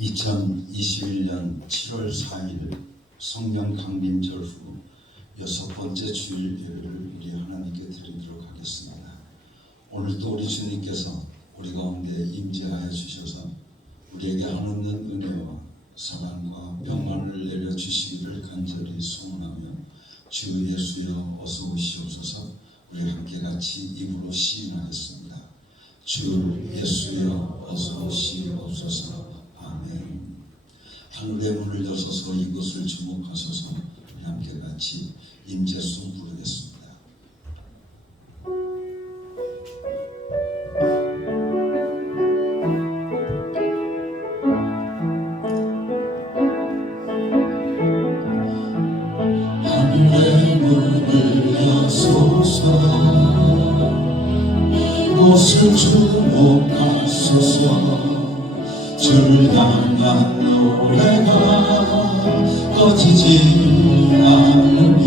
2021년 7월 4일 성령 강림절 후 6번째 주일 예배를 우리 하나님께 드리도록 하겠습니다. 오늘도 우리 주님께서 우리 가운데 임재하여 주셔서 우리에게 한없는 은혜와 사랑과 평안을 내려주시기를 간절히 소원하며 주 예수여 어서 오시옵소서. 우리 함께 같이 입으로 시인하겠습니다. 주 예수여 어서 오시옵소서. 아멘. 하늘의 문을 여서서 이곳을 주목하소서. 우리 함께 같이 임재송 부르겠습니다. 하늘의 문을 여소서 이곳을 주목하소서. 주를 향한 노래가 꺼지지 않으니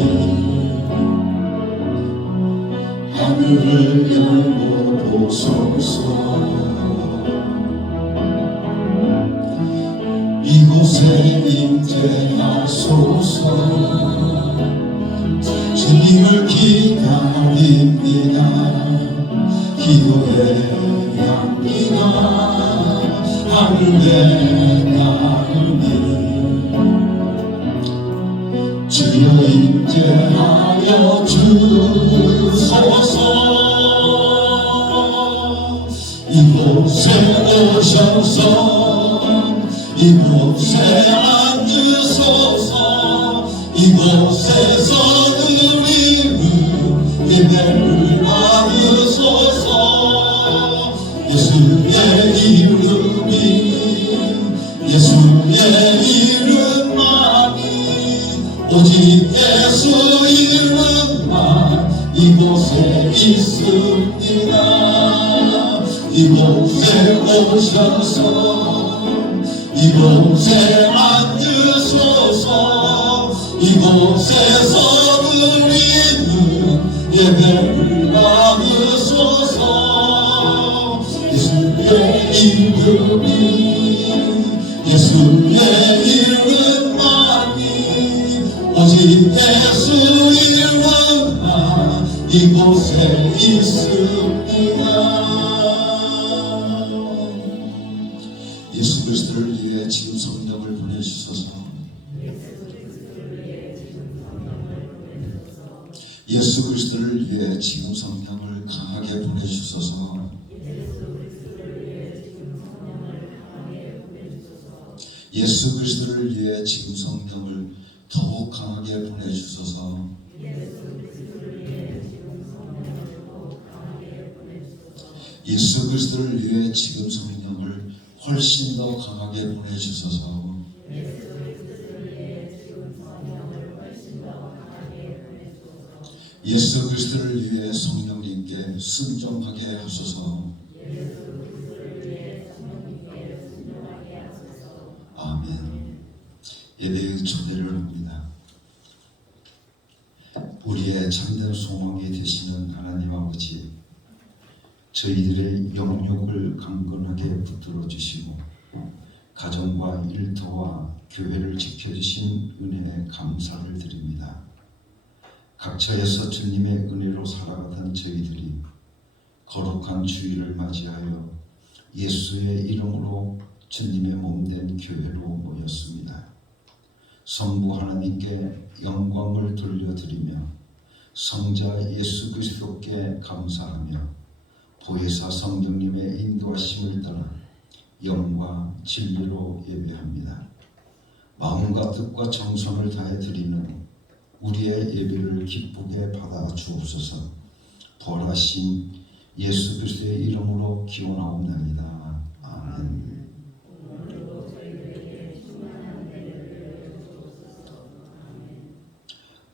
하늘을 열고 보소서. 이곳에 임재하소서. 주님을 기다립니다. 기도의 향기가 하늘에 닿으니 주여 임재하여 주소서. 이곳에 오셔서 이곳에 앉으소서. 이곳에서 드리는 예배를 받으소서. 예수의 이름이 예수의 이름만이 오직 예수 이름만 이곳에 있습니다. 이곳에 오셔서 이곳에 앉으소서. 이곳에서 드리는 예배를 받으소서. 예수의 이름이 예수의 이름만이 오직 예수 이름만 이곳에 있습니다. 예수 그리스도를 위해 지금 성령을 보내주소서. 예수 그리스도를 위해 지금 성령을 강하게 보내주소서. 예수 그리스도를 위해 지금 성령을 더욱 강하게 보내주소서. 예수 그리스도를 위해 지금 성령을 훨씬 더 강하게 보내주소서. 예수 그리스도를 위해 성령님께 순종하게 하소서. 아멘. 예배의 초대를 합니다. 우리의 참된 소망이 되시는 하나님 아버지, 저희들의 영육을 강건하게 붙들어 주시고 가정과 일터와 교회를 지켜주신 은혜에 감사를 드립니다. 각처에서 주님의 은혜로 살아가던 저희들이 거룩한 주일을 맞이하여 예수의 이름으로 주님의 몸된 교회로 모였습니다. 성부 하나님께 영광을 돌려드리며 성자 예수 그리스도께 감사하며 보혜사 성령님의 인도하심을 따라 영과 진리로 예배합니다. 마음과 뜻과 정성을 다해 드리는 우리의 예배를 기쁘게 받아 주옵소서. 부활하신 예수 그리스도의 이름으로 기원하옵나이다. 아멘.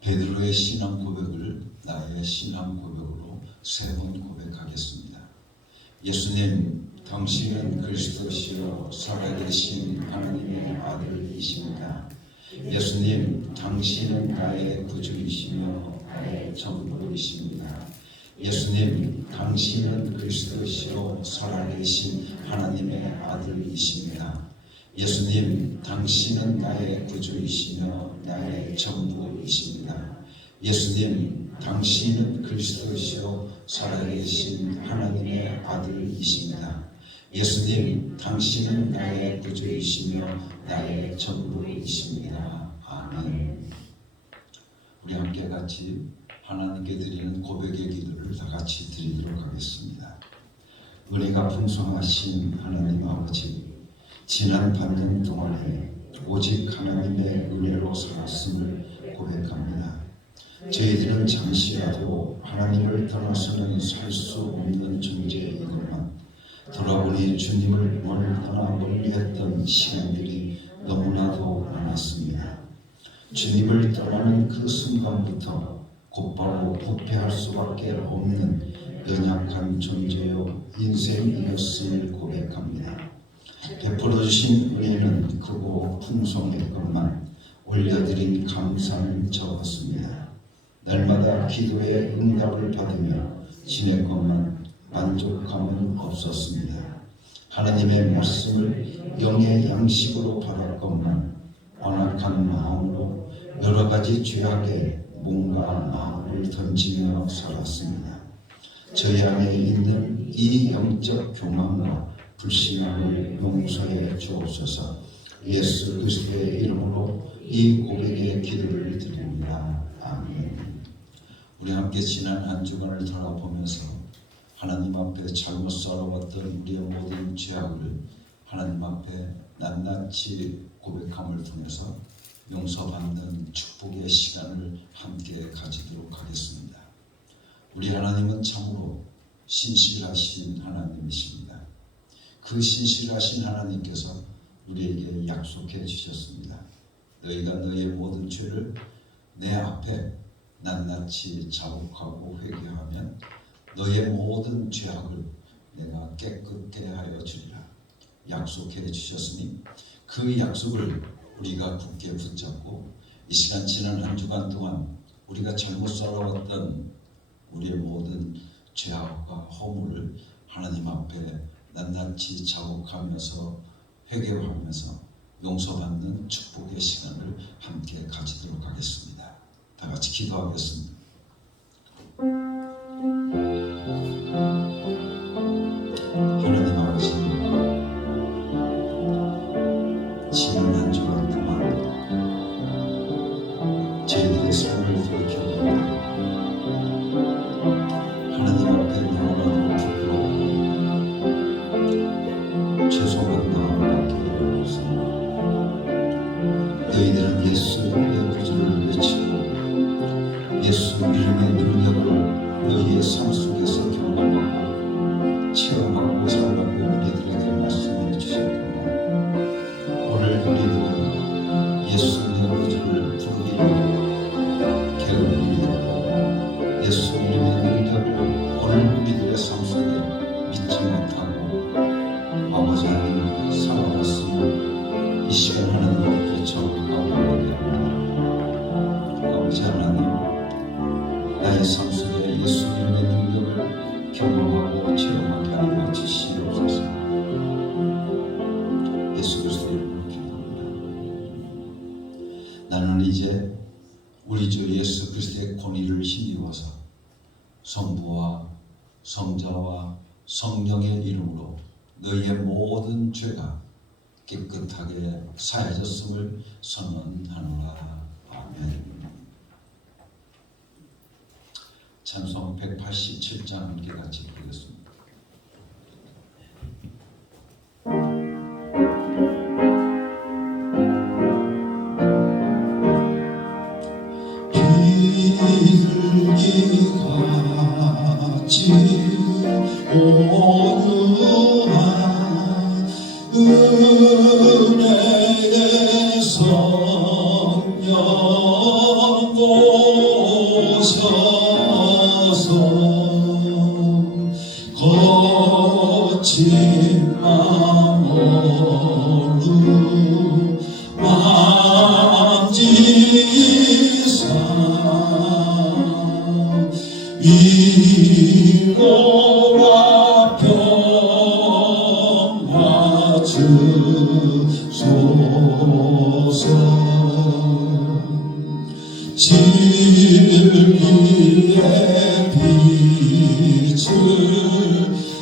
베드로의 신앙 고백을 나의 신앙 고백으로 3번 고백하겠습니다. 예수님, 당신은 그리스도시요 살아계신 하나님의 아들이십니다. 예수님, 당신은 나의 구주이시며 나의 전부이십니다. 예수님, 당신은 그리스도시요 살아계신 하나님의 아들이십니다. 예수님, 당신은 나의 구주이시며 나의 전부이십니다. 예수님, 당신은 그리스도시요 살아계신 하나님의 아들이십니다. 예수님, 당신은 나의 구주이시며 나의 전부이십니다. 아멘. 우리 함께 같이 하나님께 드리는 고백의 기도를 다 같이 드리도록 하겠습니다. 은혜가 풍성하신 하나님 아버지, 지난 반년 동안에 오직 하나님의 은혜로 살았음을 고백합니다. 저희들은 잠시라도 하나님을 떠나서는 살 수 없는 존재이건만 돌아보니 주님을 멀리 멀리했던 시간들이 너무나도 많았습니다. 주님을 떠나는 그 순간부터 곧바로 부패할 수밖에 없는 연약한 존재요 인생이었음을 고백합니다. 베풀어 주신 은혜는 크고 풍성했건만 올려드린 감사는 적었습니다. 날마다 기도의 응답을 받으며 지냈건만 만족감은 없었습니다. 하나님의 말씀을 영의 양식으로 받았건만 완악한 마음으로 여러 가지 죄악에 몸과 마음을 던지며 살았습니다. 저희 안에 있는 이 영적 교만과 불신앙을 용서해 주옵소서. 예수 그리스도의 이름으로 이 고백의 기도를 드립니다. 아멘. 우리 함께 지난 한 주간을 돌아보면서 하나님 앞에 잘못 살아왔던 우리의 모든 죄악을 하나님 앞에 낱낱이 고백함을 통해서 용서받는 축복의 시간을 함께 가지도록 하겠습니다. 우리 하나님은 참으로 신실하신 하나님이십니다. 그 신실하신 하나님께서 우리에게 약속해 주셨습니다. 너희가 너의 모든 죄를 내 앞에 낱낱이 자복하고 회개하면 너의 모든 죄악을 내가 깨끗게 하여 주리라 약속해 주셨으니 그 약속을 우리가 굳게 붙잡고 이 시간 지난 한 주간 동안 우리가 잘못 살아왔던 우리의 모든 죄악과 허물을 하나님 앞에 낱낱이 자복하면서 회개하면서 용서받는 축복의 시간을 함께 가지도록 하겠습니다. 다 같이 기도하겠습니다. 하나님 아버지, 지난 한 주간 동안 저희들의 삶을 돌이켜보니 하나님 앞에 너무나도 부끄러워 죄송한 마음밖에 없습니다. 너희들은 예수의 구주를 외치고 예수 이름의 능력을 너희의 삶 속에서 경험하고 체험하고 살라고 우리들에게 말씀해 주셨구나. 오늘 우리들은 예수의 구주를 부르기로 결론을 내고 예수 이름의 능력을 오늘 우리들의 삶 속에 믿지 못하고 아버지 하나님 살아왔으면 이 시간 하나님 앞에 정하고 얘기합니다. 아버지 하나님, 나의 삶 속에 예수 이름의 능력을 경험하고 체험하게 하여 주시옵소서. 예수 그리스도 이름으로 기도합니다. 나는 이제 우리 주 예수 그리스도의 권위를 힘입어서 성부와 성자와 성령의 이름으로 너희의 모든 죄가 깨끗하게 사해졌음을 선언하노라. 아멘. 찬송 187장 함께 같이 부르겠습니다. 비둘기같이 오르한 은혜의 성령 오셔서 거친 마음으로 만지사 위로와 평화 주시옵소서. 주소서. 진리의 빛을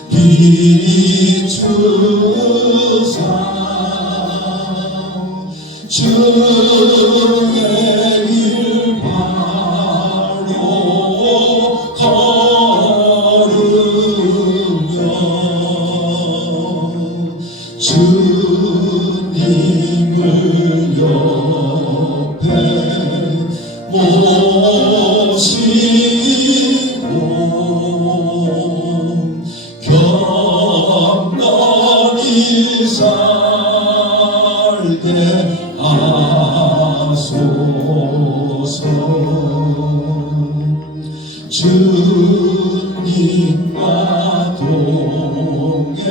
비추사 주의 길 바로 걸으며 주님을 옆에 모시고 경건히 살게 하소서. 주님과 동행하면서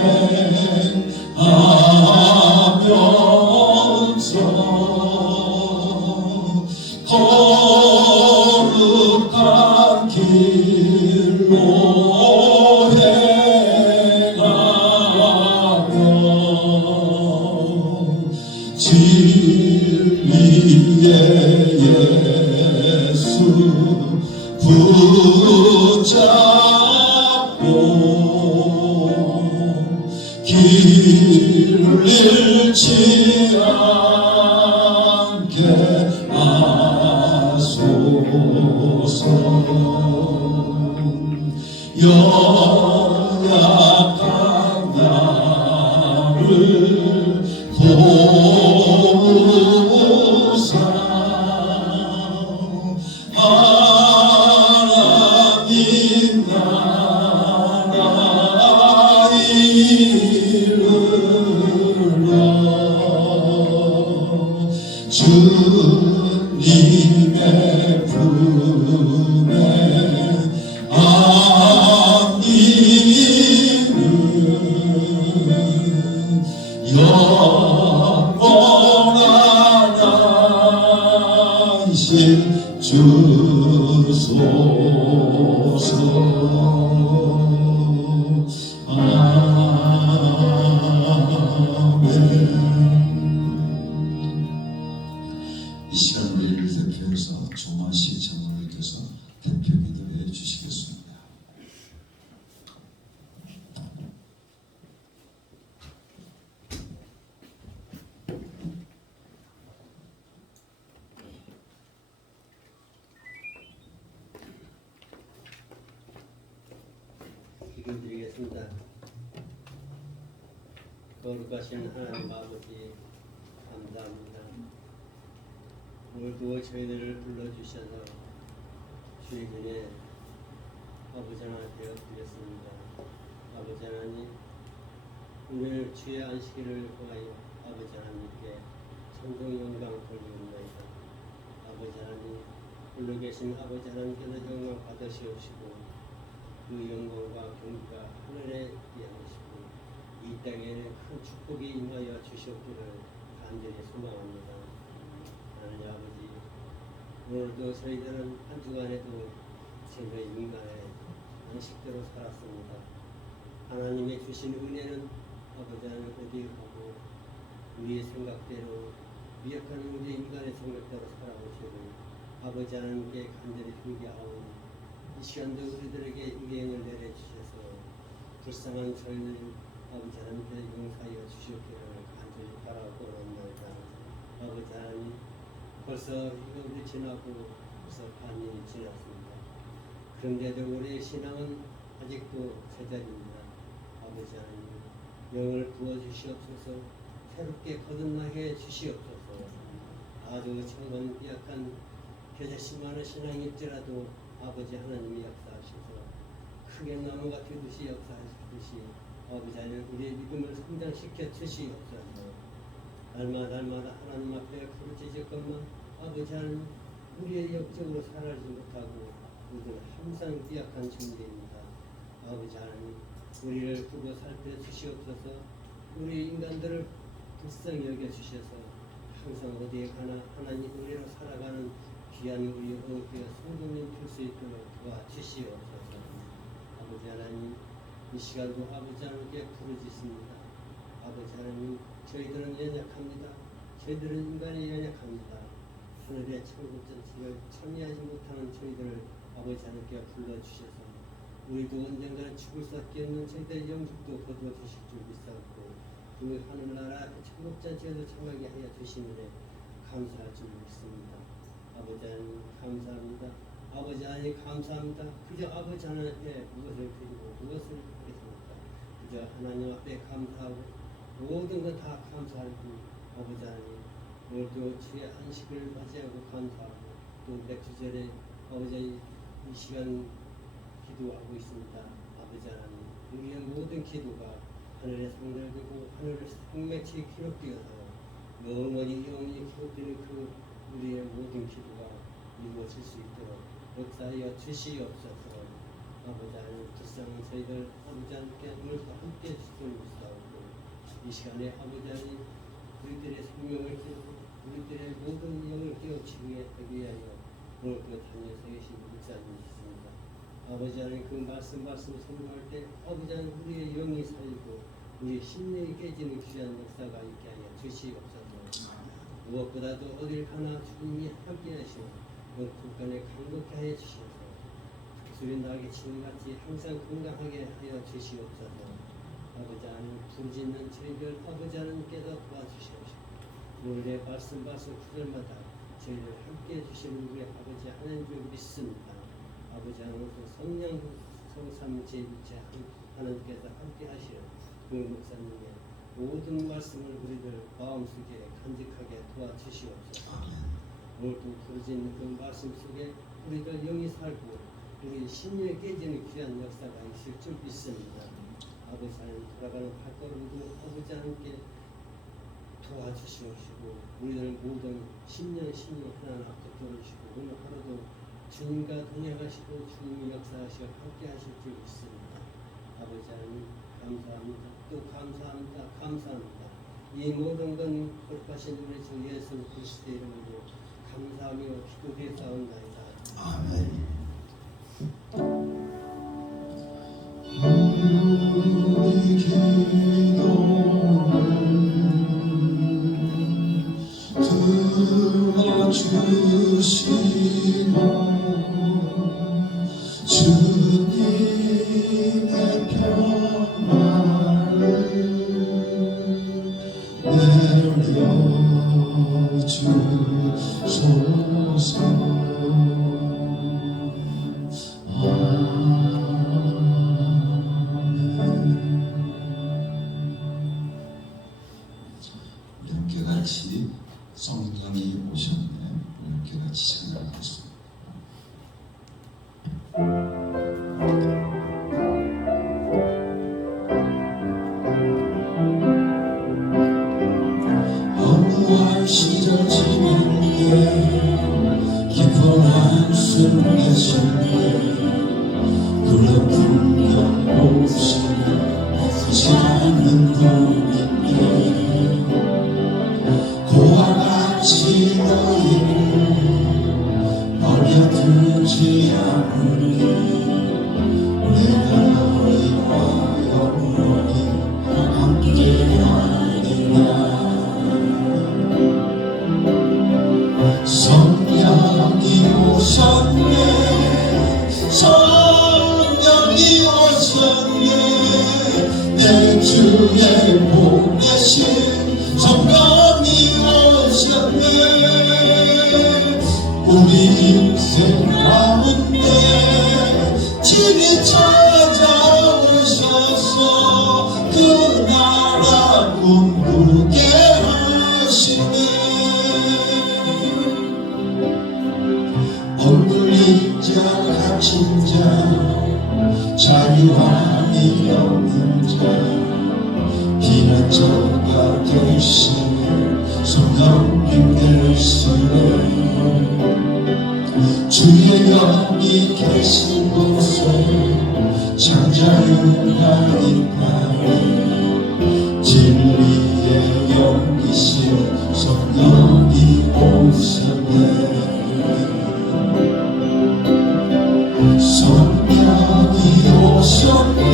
거룩한 길로 행하며 진리의 예수 붙잡고 길 잃지 않게 하소서. 연약한 나를 도우사 하나님 나라 이루라. 주님의 품에 안기는 영원한 안식 주소서. 아멘. 이 시간 우리를 대표해서 조만식 장로님께서 대표 기도해 주시겠습니다. 기도드리겠습니다. 거룩하신 하나님 아버지 감사합니다. 오늘도 저희들을 불러주셔서 주의 전에 아버지 하나 되어드렸습니다. 아버지 하나님, 오늘 주의 안식일을 통하여 아버지 하나님께 천종 영광 돌리옵나이다. 아버지 하나님, 홀로 계신 아버지 하나님께서 영광 받으시옵시고 그 영광과 경기가 하늘에 비하시고 이 땅에는 큰 축복이 임하여 주시옵기를 간절히 소망합니다. 하나님 아버지, 오늘도 저희들은 한 주간에도 저희 인간의 안식대로 살았습니다. 하나님의 주신 은혜는 아버지 하나님 어디 가고 우리의 생각대로 미약한 우리 인간의 생각대로 살아오시고 아버지 하나님께 간절히 회개하오니 이 시간도 우리들에게 유행을 내려주셔서 불쌍한 저희를 아버지 하나님께 용서하여 주시옵기를 간절히 바라고옵나이다. 아버지 하나님, 벌써 이것이 지나고 벌써 반년이 지났습니다. 그런데도 우리의 신앙은 아직도 제자리입니다. 아버지 하나님, 영을 부어주시옵소서. 새롭게 거듭나게 주시옵소서. 아주 정말 약한 겨자씨만한 신앙일지라도 아버지 하나님이 역사하셔서 크게 나무가 되듯이 역사하시듯이 아버지 하나님 우리의 믿음을 성장시켜 주시옵소서. 날마다 하나님 앞에 부르짖었건만 아버지 하나님 우리의 역적으로 살아가지 못하고 우리는 항상 뛰약한 존재입니다. 아버지 하나님 우리를 두고 살펴주시옵소서. 우리 인간들을 불쌍히 여겨주셔서 항상 어디에 가나 하나님 우리로 살아가는 귀한 우리 어깨가 성도님 될 수 있도록 도와주시옵소서. 아버지 하나님 이 시간도 아버지 하나님께 부르짖습니다. 아버지 하나님 저희들은 연약합니다. 저희들은 인간이 연약합니다. 하늘의 천국잔치를 참여하지 못하는 저희들을 아버지 하나님께 불러주셔서 우리도 언젠가는 죽을 수밖에 없는 저희들의 영육도 거두어 주실 줄 믿사옵고 그 하늘나라 천국잔치에도 참여하게 하여 주시는데 감사할 줄 믿습니다. 아버지 하나님 감사합니다. 아버지 하나님 감사합니다. 그저 아버지 하나님께 무엇을 드리고 무엇을 하겠습니까? 그저 하나님 앞에 감사하고 모든 것 다 감사할 뿐 아버지 하나님 오늘도 주의 안식을 맞이하고 감사하고 또 맥주절에 아버지 이 시간 기도하고 있습니다. 아버지 하나님 우리의 모든 기도가 하늘에 상달되고 하늘의 생맥치 기록되어서 영원히 기록되는 그 우리의 모든 기도가 이루어질 수 있도록 역사하여 주시옵소서. 아버지 하나님 불쌍한 저희들 아버지 하나님께 오늘도 함께 주시는 것이다오고 이 시간에 아버지 하나님 우리들의 생명을 깨우고 우리들의 모든 영을 깨우치기 위하여 오늘도 다니엘서 계신 목사님이십니다. 아버지 하나님 그 말씀 선포할 때 아버지 하나님 우리의 영이 살리고 우리의 심령이 깨지는 귀한 역사가 있게 하여 주시옵소서. 무엇보다도 어딜 가나 주님이 함께 하시고 영국간에 강력하게 하여 주셔서 주인들에게 지금같이 항상 건강하게 하여 주시옵소서. 아버지 하나님 부르짖는 저희들 아버지 하나님께서 도와주시옵소서. 오늘의 말씀 구절마다 저희를 함께 해주시는 우리 아버지 하나님 줄 믿습니다. 아버지 하나님 성령 성삼 제2체 하나님께서 함께 하시는 그 목사님의 모든 말씀을 우리들 마음속에 간직하게 도와주시옵소서. 오늘도 부르짖는 그 말씀 속에 우리들 영이 살고 우리 심령이 깨지는 귀한 역사가 있을 줄 믿습니다. 아버지 하나님 돌아가는 발걸음도 아버지 하나님께 도와주시옵시고 우리들 모든 10년 하나하나 붙들어주시고 오늘 하루도 주님과 동행하시고 주님이 역사하시고 함께 하실 줄 믿습니다. 아버지 하나님 감사합니다. 또 감사합니다. 이 모든 건 거룩하신 우리 주 예수 그리스도의 이름으로 감사하며 기도드리옵나이다. 아멘. 우리 기도를 들어주시고 주님의 평안을 내려주소서. 이렇게 같이 성령이 오셨네. 이렇게 같이 생각하겠습니다. 어부할 시절 지낼 때 깊은 한숨 내쉴 때 그런 풍경 보시면 하지 않는 분인데 고와 같이 너희를 버려두지 않으니 내가 너희와 영원히 함께하리라. 성령이 오셨네. 성령이 오셨네. 내 주에 보내신 성령이 오셨네. 우리 인생 가운데 진히 찾아오셔서 그 나라 꿈꾸게 하시네. 얼굴 인자 갇힌 자 자유함이 없는 자 피난처가 되시는 성령님 되시네. 주의 영이 계신 곳에 창자유가 있나니 진리의 영이신 성령이 오셨네. 성령이 오셨네.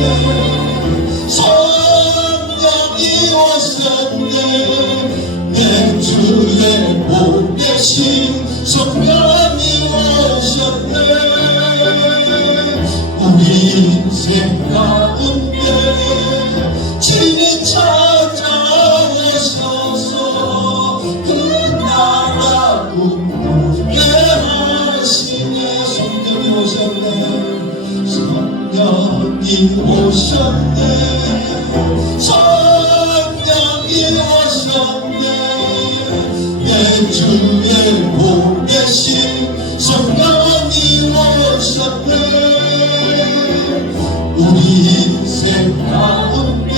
성령이 오셨네. 오셨네. 내 주의 보내신 성령이 오셨네. 우리 인생 가운데 친히 찾아오셔서 그 나라 꿈꾸게 하시네. 성령이 오셨네. 성령이 오셨네. 성령이 오셨네. 내 주의 보내신 성령이 오셨네. 우리 인생 가운데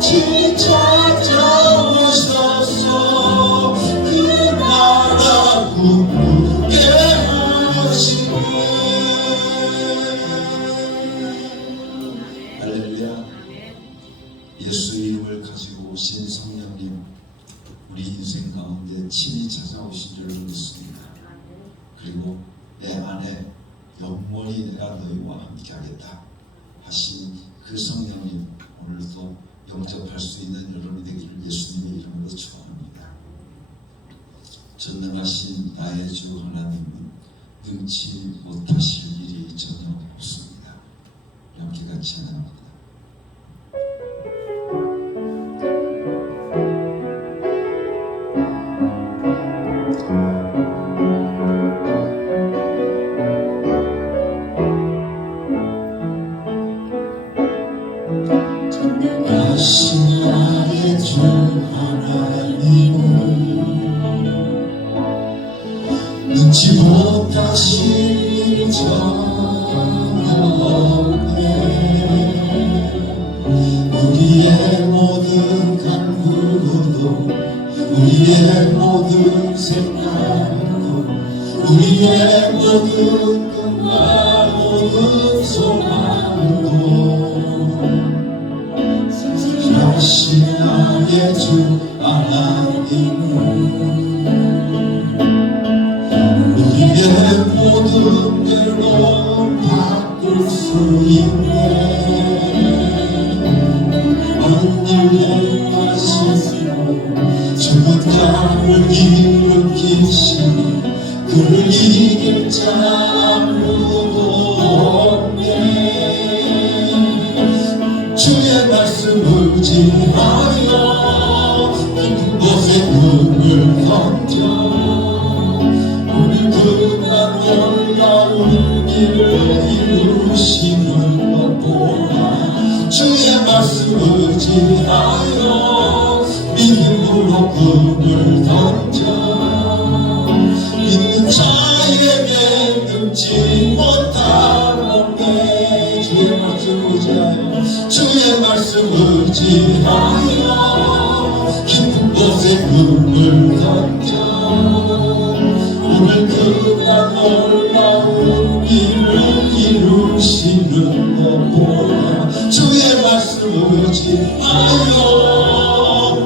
친히 찾아오셔서 그 나라 꿈꾸게 하시네. 할렐루야. 예수 이름을 가지고 오신 성령님, 우리 인생 가운데 친히 찾아오신 줄 믿습니다. 그리고 내 안에 영원히 내가 너희와 함께 하겠다 하신 그 성령님, 오늘도 영접할 수 있는 여러분이 되기를 예수님의 이름으로 축원합니다. 전능하신 나의 주 하나님은 능치 못하실 일이 전혀 없습니다. 함께 같이 하나입니다. 전능하신 나의 주 하나님은 능치 못하실 일이 전혀 없네. 우리의 모든 간구도, 우리의 모든 생각도, 우리의 모든 꿈과 모든 소망도 하신 나의 주 하나님은 우리의 모든 일로 바꿀 수 있네. 만일 행하시고 죽은 자를 일으키시니 그를 이길 자 아무도 없네. 주의 말씀을 의지하여 깊은 곳에 눈을 던져 오늘 그가 놀라운 일을 이루시는 것 보라. 주의 말씀을 의지하여 믿음으로 꿈을 던져 믿는 자에게 능치 못하겠네. 주의 말씀 의지하여, 주의 말씀 의지하여 깊은 곳에 꿈을 던져 오늘 그가 놀라운 일을 이루시는 것 보라. 주의 말씀 의지하여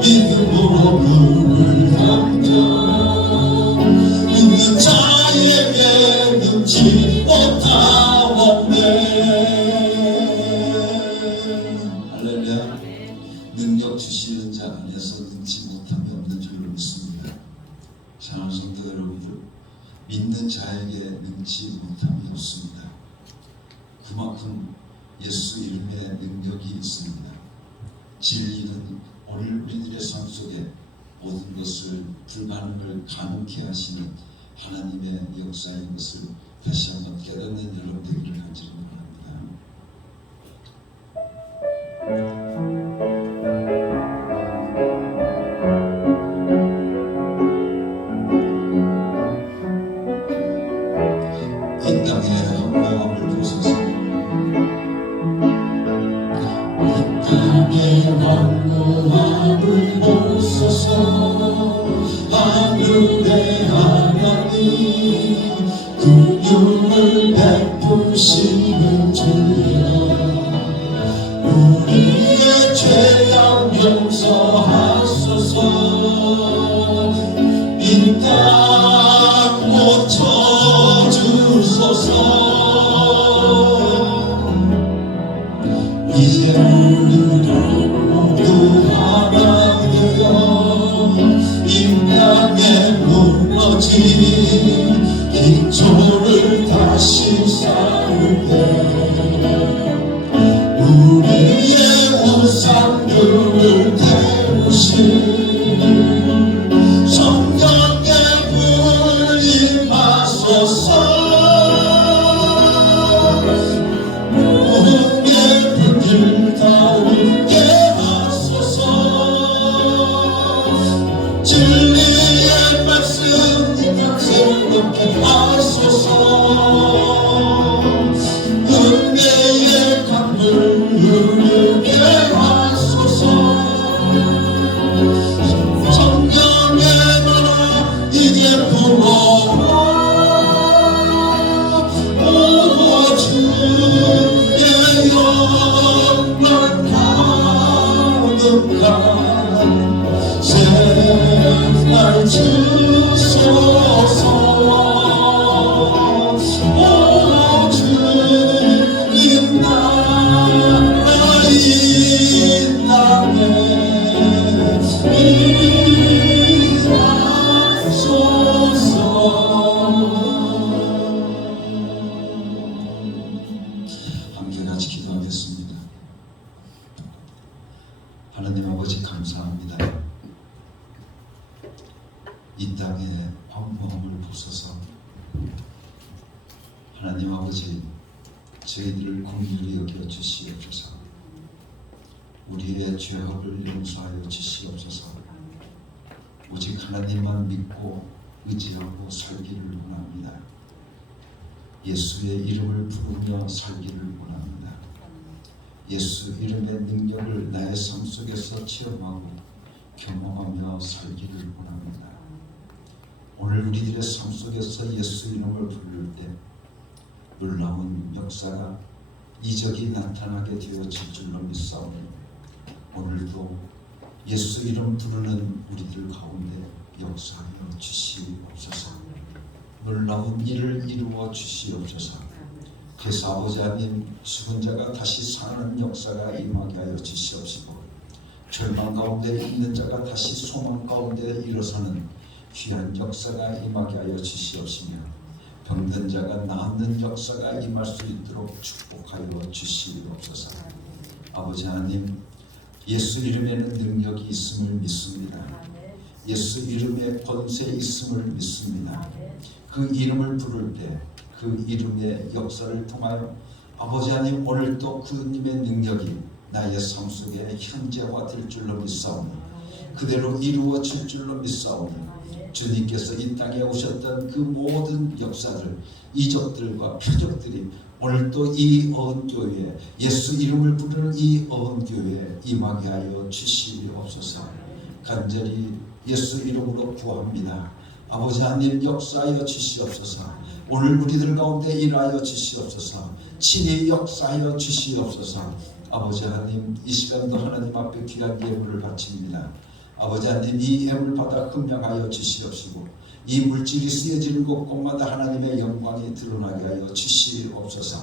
믿음으로 꿈을 던져 믿는 자에게 능치 못하겠네. 할렐루야. 능력 주시는 자 안에서 능치 못함이 없는 줄로 믿습니다. 사랑하는 성도 여러분들, 믿는 자에게 능치 못함이 없습니다. 그만큼 예수 이름에 능력이 있습니다. 진리는 오늘 우리들의 삶 속에 모든 것을 불가능을 가능케 하시는 하나님의 역사인 것을 다시 한번 깨닫는 여러분 되기를 간절히 바랍니다. 이 땅의 허무함을 보소서. 이 땅의 허무함을 보소서. 하늘의 하나님 긍휼을 베푸시는 주여, 우리의 죄악 용서하소서. 이 땅 고쳐주소서. 이제 우리를 모두 하나 기초를 다시 쌓을게 우리의 우상들을 태우신 성령의 불 임하소서 우리의 불길 타오르게 하소서 진리의 말씀 새롭게 하소서 은혜의 강물 흐르게 하소서 성령의 나라 이제 불어와 오 주의 영광 가득한 새날 주소서 오 주님 나라 이 땅에 일하소서. 함께 같이 기도하겠습니다. 하나님 아버지 감사합니다. 이 땅에 황무함을 부숴서 하나님 아버지 저희들을 긍휼히 여겨 주시옵소서. 우리의 죄악을 용서하여 주시옵소서. 오직 하나님만 믿고 의지하고 살기를 원합니다. 예수의 이름을 부르며 살기를 원합니다. 예수 이름의 능력을 나의 삶 속에서 체험하고 경험하며 살기를 원합니다. 오늘 우리들의 삶 속에서 예수 이름을 부를 때 놀라운 역사가 이적이 나타나게 되어질 줄로 믿사오니 오늘도 예수 이름 부르는 우리들 가운데 역사하여 주시옵소서. 놀라운 일을 이루어 주시옵소서. 그래서 아버지 하나님 죽은 자가 다시 사는 역사가 임하게 하여 주시옵시고 절망 가운데 있는 자가 다시 소망 가운데 일어서는 귀한 역사가 임하게 하여 주시옵시며 병든 자가 낫는 역사가 임할 수 있도록 축복하여 주시옵소서. 아버지 하나님 예수 이름에는 능력이 있음을 믿습니다. 예수 이름에 권세 있음을 믿습니다. 그 이름을 부를 때 그 이름의 역사를 통하여 아버지 하나님 오늘도 그님의 능력이 나의 삶 속에 현재화될 줄로 믿사오니 그대로 이루어질 줄로 믿사오니 주님께서 이 땅에 오셨던 그 모든 역사들 이적들과 표적들이 오늘도 이 어은교회에 예수 이름을 부르는 이 어은교회에 임하게 하여 주시옵소서. 간절히 예수 이름으로 구합니다. 아버지 하나님 역사하여 주시옵소서. 오늘 우리들 가운데 일하여 주시옵소서. 친히 역사하여 주시옵소서. 아버지 하나님 이 시간도 하나님 앞에 귀한 예물을 바칩니다. 아버지 하나님 이 예물 받아 흥명하여 주시옵시고 이 물질이 쓰여지는 곳곳마다 하나님의 영광이 드러나게 하여 주시옵소서.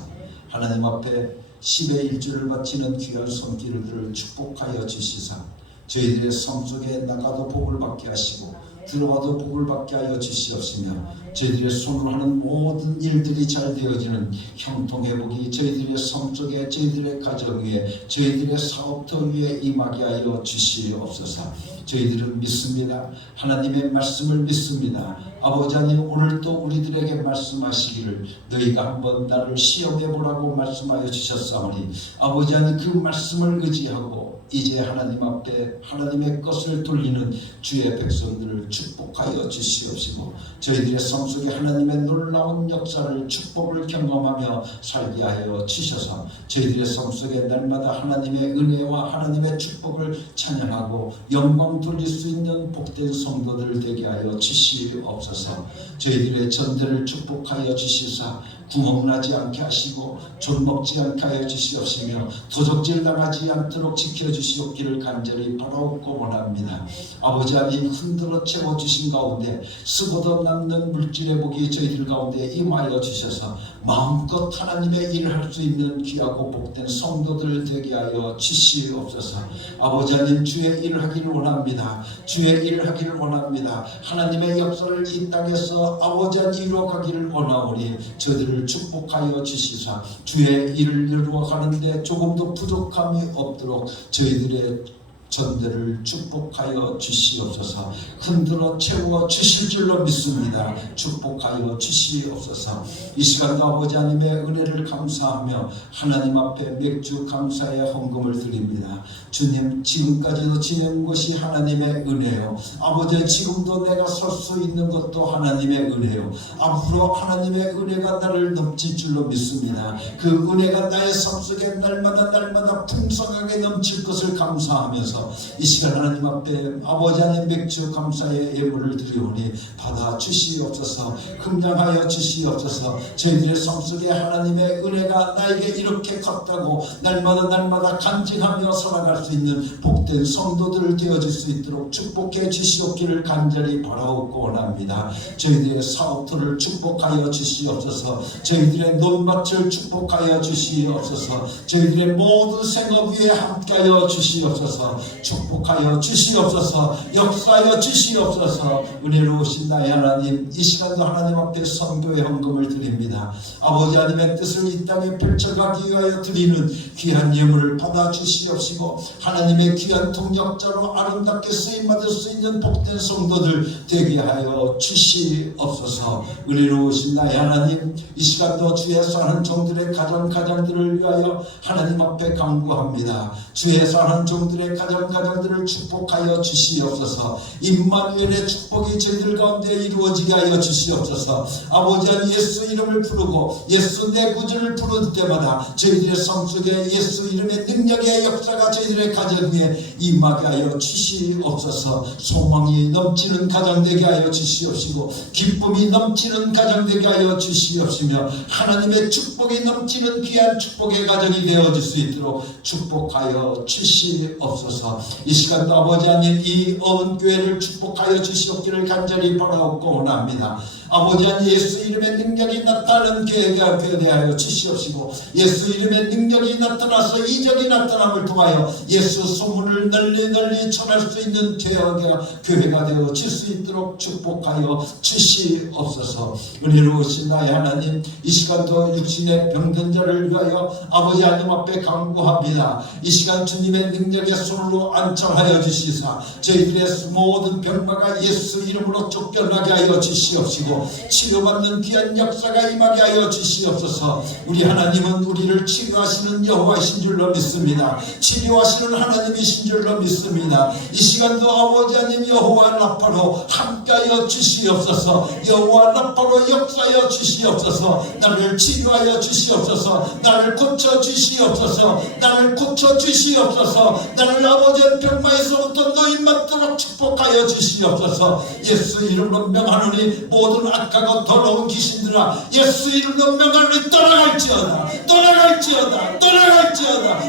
하나님 앞에 10의 1주를 바치는 귀한 손길들을 축복하여 주시사 저희들의 삶 속에 나가도 복을 받게 하시고 들어와도 복을 받게 하여 주시옵시며 저희들의 손으로 하는 모든 일들이 잘 되어지는 형통회복이 저희들의 삶 속에 저희들의 가정 위에 저희들의 사업터 위에 임하게 하여 주시옵소서. 저희들은 믿습니다. 하나님의 말씀을 믿습니다. 아버지 하나님 오늘도 우리들에게 말씀하시기를 너희가 한번 나를 시험해 보라고 말씀하여 주셨사오니 아버지 하나님 그 말씀을 의지하고 이제 하나님 앞에 하나님의 것을 돌리는 주의 백성들을 축복하여 주시옵시고 저희들의 삶 속에 하나님의 놀라운 역사를 축복을 경험하며 살게 하여 주셔서 저희들의 삶 속에 날마다 하나님의 은혜와 하나님의 축복을 찬양하고 영광 돌릴 수 있는 복된 성도들 되게 하여 주시옵소서. 저희들의 전대를 축복하여 주시사 구멍나지 않게 하시고 존먹지 않게 하여 주시옵시며 도적질 당하지 않도록 지켜주시옵기를 간절히 바라옵고 원합니다. 아버지 하나님, 흔들어 채워주신 가운데 쓰고도 남는 물질의 복이 저희들 가운데 임하여 주셔서 마음껏 하나님의 일을 할 수 있는 귀하고 복된 성도들 되게 하여 주시옵소서. 아버지 하나님, 주의 일을 하기를 원합니다. 주의 일을 하기를 원합니다. 하나님의 역사를 이 땅에서 아버지 하나님 이루어가기를 원하오니 저들을 축복하여 주시사 주의 일을 이루어가는데 조금도 부족함이 없도록 저희들의 전대를 축복하여 주시옵소서. 흔들어 채워 주실 줄로 믿습니다. 축복하여 주시옵소서. 이 시간도 아버지 하나님의 은혜를 감사하며 하나님 앞에 맥주 감사의 헌금을 드립니다. 주님, 지금까지도 지낸 것이 하나님의 은혜요, 아버지 지금도 내가 설 수 있는 것도 하나님의 은혜요, 앞으로 하나님의 은혜가 나를 넘칠 줄로 믿습니다. 그 은혜가 나의 삶 속에 날마다 풍성하게 넘칠 것을 감사하면서 이 시간 하나님 앞에 아버지 하나님 맥주 감사의 예물을 드리오니 받아 주시옵소서. 긍량하여 주시옵소서. 저희들의 삶 속에 하나님의 은혜가 나에게 이렇게 컸다고 날마다 간증하며 살아갈 수 있는 복된 성도들 되어질 수 있도록 축복해 주시옵기를 간절히 바라옵고 원합니다. 저희들의 사업터를 축복하여 주시옵소서. 저희들의 논밭을 축복하여 주시옵소서. 저희들의 모든 생업 위에 함께하여 주시옵소서. 축복하여 주시옵소서. 역사하여 주시옵소서. 은혜로우신 나의 하나님, 이 시간도 하나님 앞에 선교의 헌금을 드립니다. 아버지 하나님의 뜻을 이 땅에 펼쳐가기 위하여 드리는 귀한 예물을 받아 주시옵시고 하나님의 귀한 동역자로 아름답게 쓰임받을 수 있는 복된 성도들 되게 하여 주시옵소서. 은혜로우신 나의 하나님, 이 시간도 주의 사는 종들의 가정들을 위하여 하나님 앞에 간구합니다. 주의 사는 종들의 가정들을 축복하여 주시옵소서. 임마누엘의 축복이 저희들 가운데 이루어지게 하여 주시옵소서. 아버지 하나님, 예수 이름을 부르고 예수 내 구주를 부를 때마다 저희들의 삶 속에 예수 이름의 능력의 역사가 저희들의 가정 위에 임하게 하여 주시옵소서. 소망이 넘치는 가정 되게 하여 주시옵시고 기쁨이 넘치는 가정 되게 하여 주시옵시며 하나님의 축복이 넘치는 귀한 축복의 가정이 되어질 수 있도록 축복하여 주시옵소서. 이 시간도 아버지 하나님, 이 어은교회를 축복하여 주시옵기를 간절히 바라옵고 원합니다. 아버지 하나님, 예수 이름의 능력이 나타나는 교회가 되하여 주시옵시고 예수 이름의 능력이 나타나서 이적이 나타남을 통하여 예수 소문을 널리 전할 수 있는 교회가 되어질 수 있도록 축복하여 주시옵소서. 은혜로우신 나의 하나님, 이 시간도 육신의 병든 자를 위하여 아버지 하나님 앞에 간구합니다. 이 시간 주님의 능력의 손으로 안창하여 주시사 저희들의 모든 병마가 예수 이름으로 쫓겨나게 하여 주시옵시고 치료받는 귀한 역사가 임하게 하여 주시옵소서. 우리 하나님은 우리를 치료하시는 여호와이신 줄로 믿습니다. 치료하시는 하나님이신 줄로 믿습니다. 이 시간도 아버지 하나님 여호와 라파로 함께하여 주시옵소서. 여호와 라파로 역사하여 주시옵소서. 나를 치료하여 주시옵소서. 나를 고쳐 주시옵소서. 나를 고쳐 주시옵소서. 나를 아버지 병마에서부터 노임받도록 축복하여 주시옵소서. 예수 이름으로 명하노니 모든 악하고 더러운 귀신들아 예수 이름으로 명하노니 떠나갈지어다.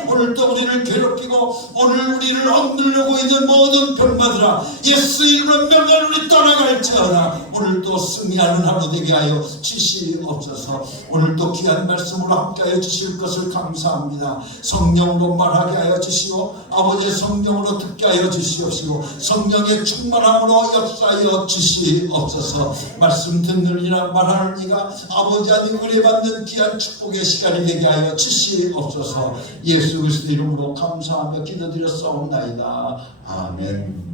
오늘도 우리를 괴롭히고 오늘 우리를 억누르고 있는 모든 병마들아 예수 이름으로 명하노니 떠나갈지어다. 오늘도 승리하는 하루 되게 하여 주시옵소서. 오늘도 귀한 말씀으로 함께하여 주실 것을 감사합니다. 성령으로 말하게 하여 주시고 아버지의 성령으로 듣게 하여 주시옵시고 성령의 충만함으로 역사하여 주시옵소서. 말씀 듣는 이나 말하는 이가 아버지 하나님 은혜 받는 귀한 축복의 시간이 되게 하여 주시옵소서. 예수 그리스도 이름으로 감사하며 기도드렸사옵나이다. 아멘.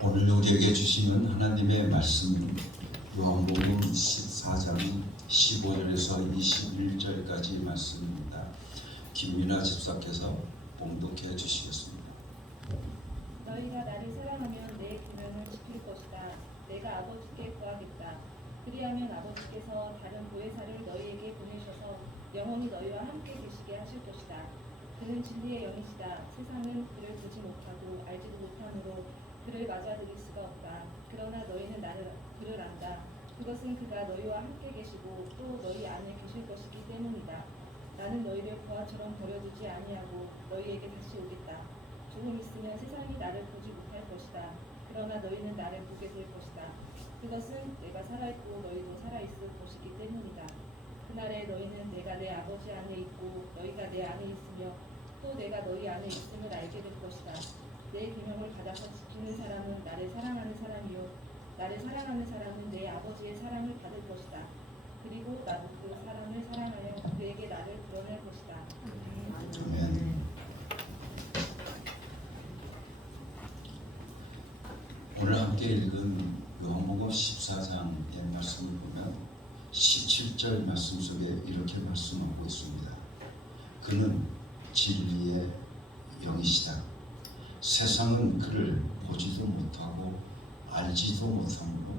오늘 우리에게 주시는 하나님의 말씀 요한복음 14장 15절에서 21절까지 말씀입니다. 김민아 집사께서 봉독해 주시겠습니다. 너희가 나를 사랑하면 내 계명을 지킬 것이다. 내가 아버지께 구하겠다. 그리하면 아버지께서 다른 보혜사를 너희에게 보내셔서 영원히 너희와 함께 계시게 하실 것이다. 그는 진리의 영이시다. 세상은 그를 보지 못하고 알지도 못하므로 그를 맞아들일 수가 없다. 그러나 너희는 그를 안다. 그것은 그가 너희와 함께 계시고 또 너희 안에 계실 것이기 때문이다. 나는 너희를 부하처럼 버려두지 아니하고 너희에게 다시 오겠다. 조금 있으면 세상이 나를 보지 못할 것이다. 그러나 너희는 나를 보게 될 것이다. 그것은 내가 살아있고 너희도 살아있을 것이기 때문이다. 그날에 너희는 내가 내 아버지 안에 있고 너희가 내 안에 있으며 또 내가 너희 안에 있음을 알게 될 것이다. 내 계명을 받아서 지키는 사람은 나를 사랑하는 사람이요 나를 사랑하는 사람은 내 아버지의 사랑을 받을 것이다. 그리고 나도 그 사람을 사랑하여 그에게 나를 드러낼 것이다. 아멘. 오늘 함께 읽은 요한복음 14장의 말씀을 보면 17절 말씀 속에 이렇게 말씀하고 있습니다. 그는 진리의 영이시다. 세상은 그를 보지도 못하고 알지도 못하므로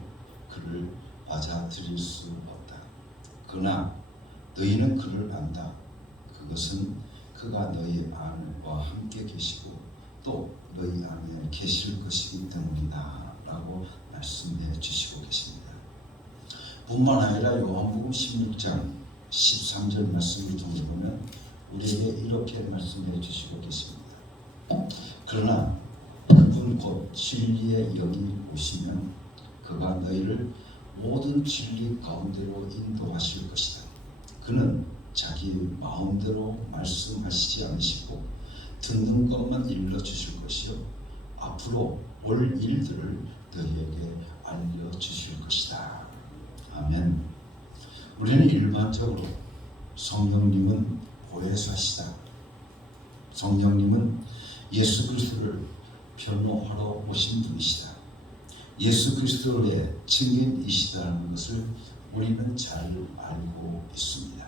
그를 맞아들일 수 없다. 그러나 너희는 그를 안다. 그것은 그가 너희 안과 함께 계시고 또 너희 안에 계실 것이기 때문이다 라고 말씀해 주시고 계십니다. 뿐만 아니라 요한복음 16장 13절 말씀을 통해 보면 우리에게 이렇게 말씀해 주시고 계십니다. 그러나 그분 곧 진리의 영이 오시면 그가 너희를 모든 진리 가운데로 인도하실 것이다. 그는 자기 마음대로 말씀하시지 않으시고 듣는 것만 일러주실 것이요 앞으로 올 일들을 너희에게 알려주실 것이다. 아멘. 우리는 일반적으로 성령님은 보혜사시다. 성령님은 예수 그리스도를 변호하러 오신 분이시다. 예수 그리스도의 증인이시다는 것을 우리는 잘 알고 있습니다.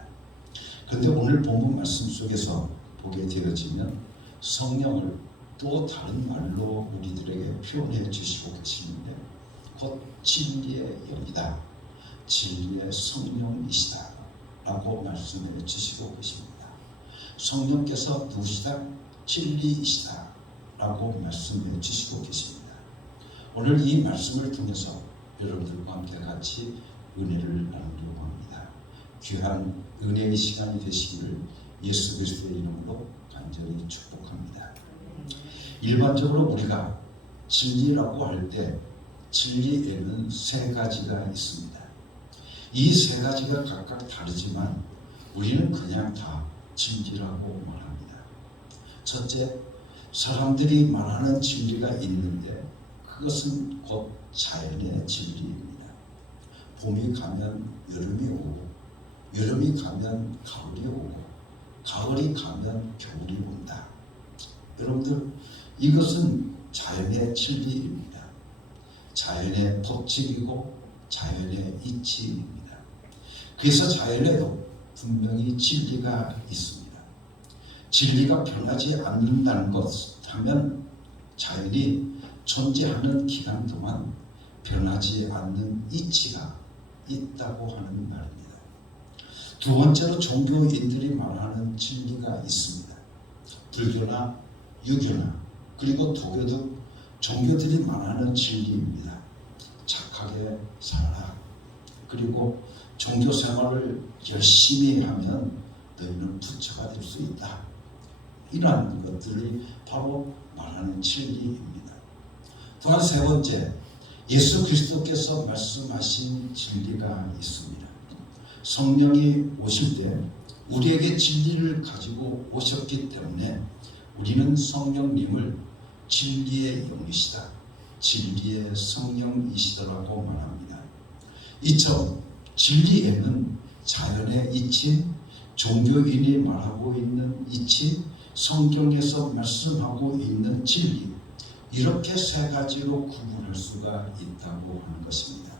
그런데 오늘 본문 말씀 속에서 보게 되어지면 성령을 또 다른 말로 우리들에게 표현해 주시고 계시는데 곧 진리의 영이다. 진리의 성령이시다 라고 말씀해 주시고 계십니다. 성령께서 누구시다? 진리이시다 라고 말씀해 주시고 계십니다. 오늘 이 말씀을 통해서 여러분들과 함께 같이 은혜를 나누려고 합니다. 귀한 은혜의 시간이 되시기를 예수 그리스도의 이름으로 간절히 축복합니다. 일반적으로 우리가 진리라고 할 때 진리에는 세 가지가 있습니다. 이 세 가지가 각각 다르지만 우리는 그냥 다 진리라고 말합니다. 첫째, 사람들이 말하는 진리가 있는데 그것은 곧 자연의 진리입니다. 봄이 가면 여름이 오고 여름이 가면 가을이 오고 가을이 가면 겨울이 온다. 여러분들 이것은 자연의 진리입니다. 자연의 법칙이고 자연의 이치입니다. 그래서 자연에도 분명히 진리가 있습니다. 진리가 변하지 않는다는 것 하면 자연이 존재하는 기간 동안 변하지 않는 이치가 있다고 하는 말입니다. 두 번째로 종교인들이 말하는 진리가 있습니다. 불교나 유교나 그리고 도교 등 종교들이 말하는 진리입니다. 착하게 살아라. 그리고 종교 생활을 열심히 하면 너희는 부처가 될 수 있다. 이러한 것들이 바로 말하는 진리입니다. 또한 세 번째, 예수 그리스도께서 말씀하신 진리가 있습니다. 성령이 오실 때 우리에게 진리를 가지고 오셨기 때문에 우리는 성령님을 진리의 영이시다, 진리의 성령이시더라고 말합니다. 이처럼 진리에는 자연의 이치, 종교인이 말하고 있는 이치, 성경에서 말씀하고 있는 진리, 이렇게 세 가지로 구분할 수가 있다고 하는 것입니다.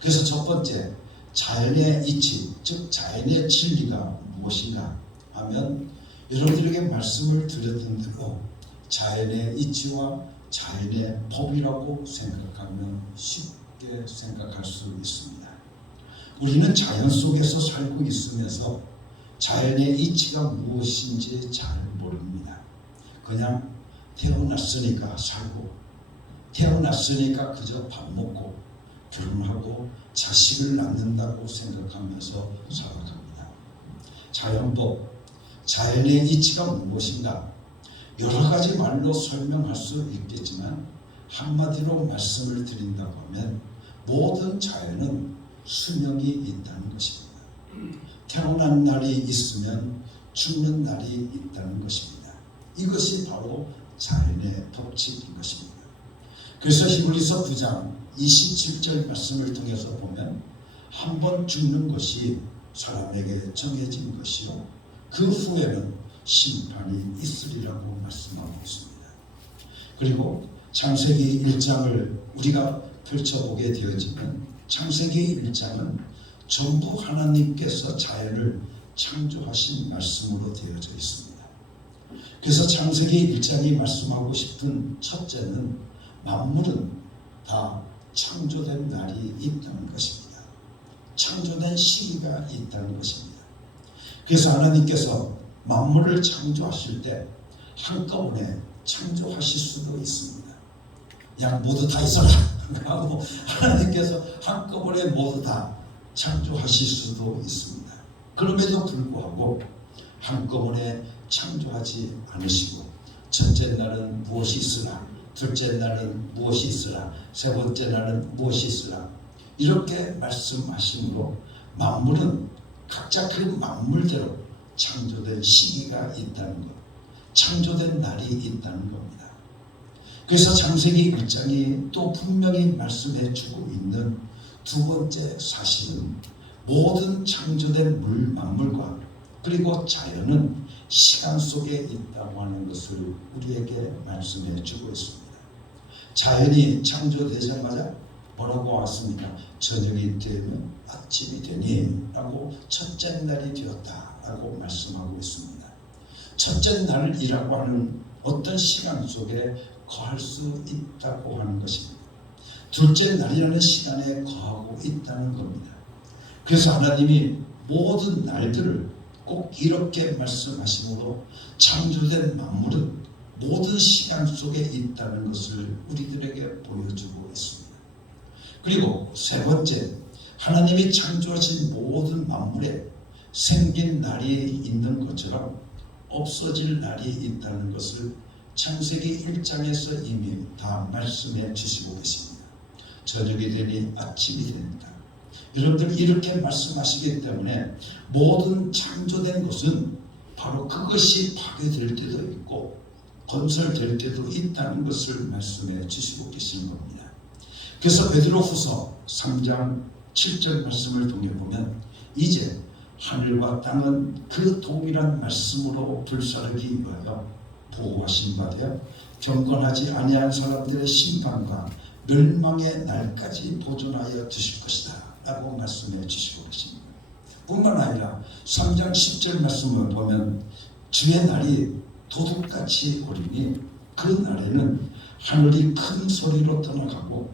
그래서 첫 번째, 자연의 이치, 즉 자연의 진리가 무엇인가 하면 여러분들에게 말씀을 드렸던 대로 자연의 이치와 자연의 법이라고 생각하면 쉽게 생각할 수 있습니다. 우리는 자연 속에서 살고 있으면서 자연의 이치가 무엇인지 잘 모릅니다. 그냥 태어났으니까 살고, 태어났으니까 그저 밥 먹고 결혼하고 자식을 낳는다고 생각하면서 살아갑니다. 자연법, 자연의 이치가 무엇인가? 여러 가지 말로 설명할 수 있겠지만 한마디로 말씀을 드린다고 하면 모든 자연은 수명이 있다는 것입니다. 태어난 날이 있으면 죽는 날이 있다는 것입니다. 이것이 바로 자연의 법칙인 것입니다. 그래서 히브리서 9장 27절 말씀을 통해서 보면 한 번 죽는 것이 사람에게 정해진 것이요 그 후에는 심판이 있으리라고 말씀하고 있습니다. 그리고 창세기 1장을 우리가 펼쳐보게 되어지면 창세기 1장은 전부 하나님께서 자연을 창조하신 말씀으로 되어져 있습니다. 그래서 창세기 1장이 말씀하고 싶은 첫째는 만물은 다 창조된 날이 있다는 것입니다. 창조된 시기가 있다는 것입니다. 그래서 하나님께서 만물을 창조하실 때 한꺼번에 창조하실 수도 있습니다. 그냥 모두 다 있어라 하고 하나님께서 한꺼번에 모두 다 창조하실 수도 있습니다. 그럼에도 불구하고 한꺼번에 창조하지 않으시고 첫째 날은 무엇이 있으라, 둘째 날은 무엇이 있으라, 세 번째 날은 무엇이 있으라 이렇게 말씀하심으로 만물은 각자 그 만물대로 창조된 시기가 있다는 것, 창조된 날이 있다는 겁니다. 그래서 창세기 1장이 또 분명히 말씀해 주고 있는 두 번째 사실은 모든 창조된 만물과 그리고 자연은 시간 속에 있다고 하는 것을 우리에게 말씀해 주고 있습니다. 자연이 창조되자마자 뭐라고 왔습니까? 저녁이 되면 아침이 되니 라고 첫째 날이 되었다 라고 말씀하고 있습니다. 첫째 날이라고 하는 어떤 시간 속에 거할 수 있다고 하는 것입니다. 둘째 날이라는 시간에 거하고 있다는 겁니다. 그래서 하나님이 모든 날들을 꼭 이렇게 말씀하시므로 창조된 만물은 모든 시간 속에 있다는 것을 우리들에게 보여주고 있습니다. 그리고 세 번째, 하나님이 창조하신 모든 만물에 생긴 날이 있는 것처럼 없어질 날이 있다는 것을 창세기 1장에서 이미 다 말씀해 주시고 계십니다. 저녁이 되니 아침이 됩니다. 여러분들 이렇게 말씀하시기 때문에 모든 창조된 것은 바로 그것이 파괴될 때도 있고 건설될 때도 있다는 것을 말씀해 주시고 계신 겁니다. 그래서 베드로후서 3장 7절 말씀을 통해 보면 이제 하늘과 땅은 그 동일한 말씀으로 불사르기 위하여 보호하신 바 되어 경건하지 아니한 사람들의 심판과 멸망의 날까지 보존하여 두실 것이다 라고 말씀해 주시고 계십니다. 뿐만 아니라 3장 10절 말씀을 보면 주의 날이 도둑같이 오리니 그 날에는 하늘이 큰 소리로 떠나가고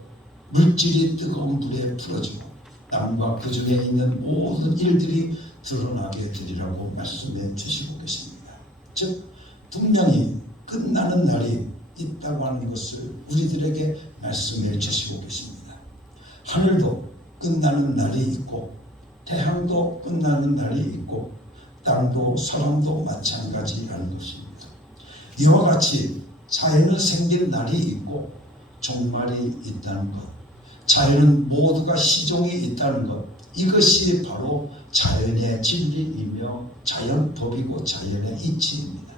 물질이 뜨거운 불에 풀어지고 땅과 그 중에 있는 모든 일들이 드러나게 되리라고 말씀해 주시고 계십니다. 즉 분명히 끝나는 날이 있다고 하는 것을 우리들에게 말씀해 주시고 계십니다. 하늘도 끝나는 날이 있고 태양도 끝나는 날이 있고 땅도 사람도 마찬가지라는 것입니다. 이와 같이 자연은 생긴 날이 있고 종말이 있다는 것, 자연은 모두가 시종이 있다는 것, 이것이 바로 자연의 진리이며 자연법이고 자연의 이치입니다.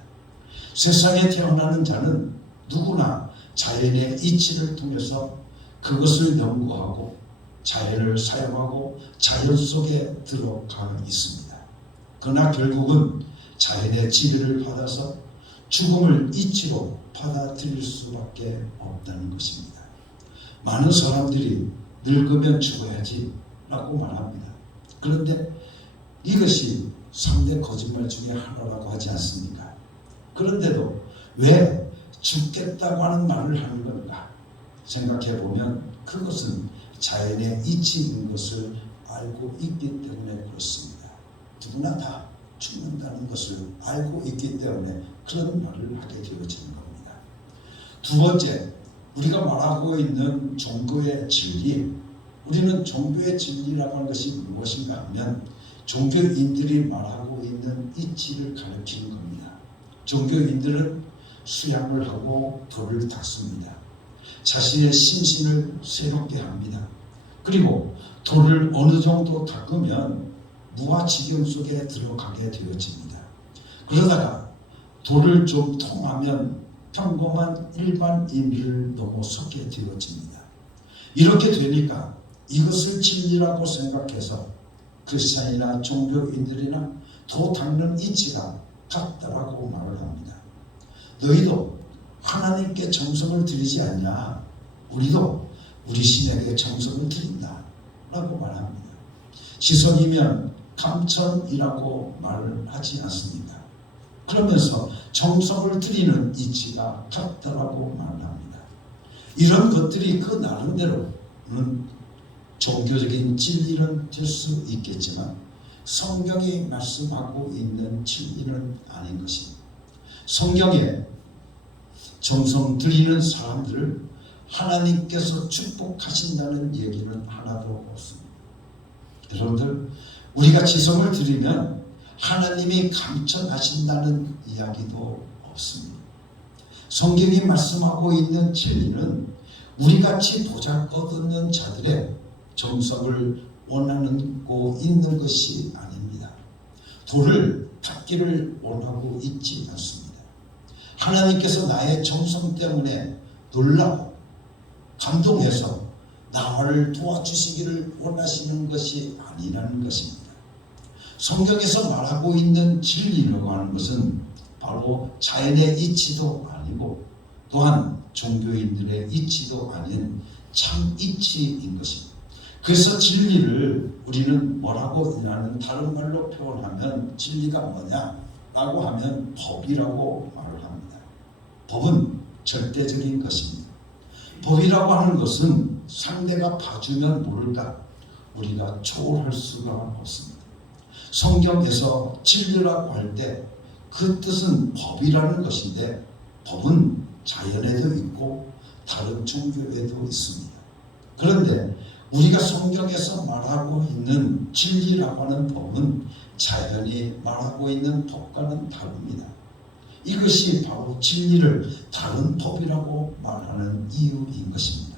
세상에 태어나는 자는 누구나 자연의 이치를 통해서 그것을 연구하고 자연을 사용하고 자연 속에 들어가 있습니다. 그러나 결국은 자연의 지배를 받아서 죽음을 이치로 받아들일 수밖에 없다는 것입니다. 많은 사람들이 늙으면 죽어야지 라고 말합니다. 그런데 이것이 3대 거짓말 중에 하나라고 하지 않습니까? 그런데도 왜 죽겠다고 하는 말을 하는 건가 생각해 보면 그것은 자연의 이치인 것을 알고 있기 때문에 그렇습니다. 누구나 다 죽는다는 것을 알고 있기 때문에 그런 말을 하게 되어지는 겁니다. 두 번째, 우리가 말하고 있는 종교의 진리, 우리는 종교의 진리라고 하는 것이 무엇인가 하면 종교인들이 말하고 있는 이치를 가르치는 겁니다. 종교인들은 수양을 하고 돌을 닦습니다. 자신의 심신을 새롭게 합니다. 그리고 돌을 어느 정도 닦으면 무아지경 속에 들어가게 되어집니다. 그러다가 돌을 좀 통하면 평범한 일반인을 넘어서게 되어집니다. 이렇게 되니까 이것을 진리라고 생각해서 크리스찬이나 종교인들이나 도 닦는 이치가 같다라고 말을 합니다. 너희도 하나님께 정성을 드리지 않냐? 우리도 우리 신에게 정성을 드린다 라고 말합니다. 지성이면 감천이라고 말을 하지 않습니까? 그러면서 정성을 드리는 이치가 같다라고 말합니다. 이런 것들이 그 나름대로는 종교적인 진리는 될 수 있겠지만 성경이 말씀하고 있는 진리는 아닌 것입니다. 성경에 정성 드리는 사람들을 하나님께서 축복하신다는 얘기는 하나도 없습니다. 여러분들, 우리가 지성을 드리면 하나님이 감천하신다는 이야기도 없습니다. 성경이 말씀하고 있는 진리는 우리같이 보잘것없는 자들의 정성을 원하고 있는 것이 아닙니다. 돌을 닦기를 원하고 있지 않습니다. 하나님께서 나의 정성 때문에 놀라고 감동해서 나를 도와주시기를 원하시는 것이 아니라는 것입니다. 성경에서 말하고 있는 진리라고 하는 것은 바로 자연의 이치도 아니고 또한 종교인들의 이치도 아닌 참 이치인 것입니다. 그래서 진리를 우리는 뭐라고 하는 다른 말로 표현하면 진리가 뭐냐라고 하면 법이라고 말을 합니다. 법은 절대적인 것입니다. 법이라고 하는 것은 상대가 봐주면 모를까 우리가 초월할 수가 없습니다. 성경에서 진리라고 할 때 그 뜻은 법이라는 것인데 법은 자연에도 있고 다른 종교에도 있습니다. 그런데 우리가 성경에서 말하고 있는 진리라고 하는 법은 자연이 말하고 있는 법과는 다릅니다. 이것이 바로 진리를 다른 법이라고 말하는 이유인 것입니다.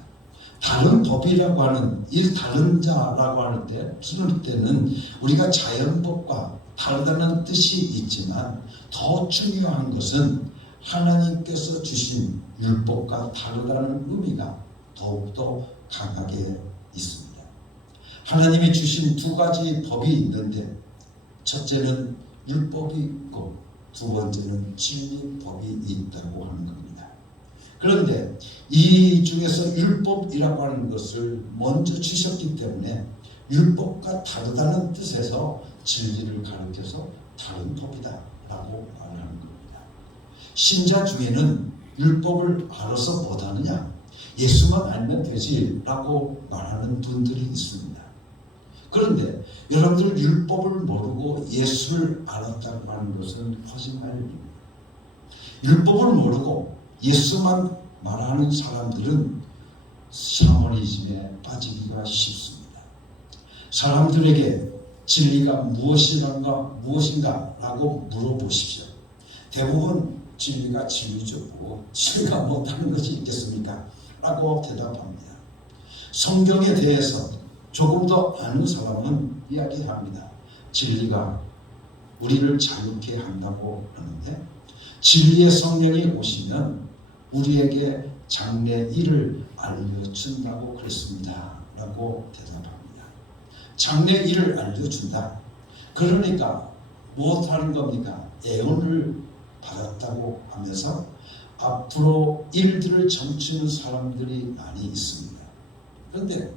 다른 법이라고 하는 이 다른 자라고 할 때는 우리가 자연법과 다르다는 뜻이 있지만 더 중요한 것은 하나님께서 주신 율법과 다르다는 의미가 더욱더 강하게 있습니다. 하나님이 주신 두 가지 법이 있는데 첫째는 율법이 있고 두 번째는 진리법이 있다고 하는 겁니다. 그런데 이 중에서 율법이라고 하는 것을 먼저 주셨기 때문에 율법과 다르다는 뜻에서 진리를 가르쳐서 다른 법이다 라고 말하는 겁니다. 신자 중에는 율법을 알아서 못하느냐? 예수만 알면 되지 라고 말하는 분들이 있습니다. 그런데 여러분들 율법을 모르고 예수를 알았다고 하는 것은 거짓말입니다. 율법을 모르고 예수만 말하는 사람들은 샤머니즘에 빠지기가 쉽습니다. 사람들에게 진리가 무엇인가 라고 물어보십시오. 대부분 진리가 진리죠. 진리가 못하는 것이 있겠습니까? 라고 대답합니다. 성경에 대해서 조금 더 아는 사람은 이야기합니다. 진리가 우리를 자유케 한다고 하는데 진리의 성령이 오시면 우리에게 장래 일을 알려준다고 그랬습니다. 라고 대답합니다. 장래 일을 알려준다. 그러니까 무엇하는 겁니까? 예언을 받았다고 하면서 앞으로 일들을 점치는 사람들이 많이 있습니다. 그런데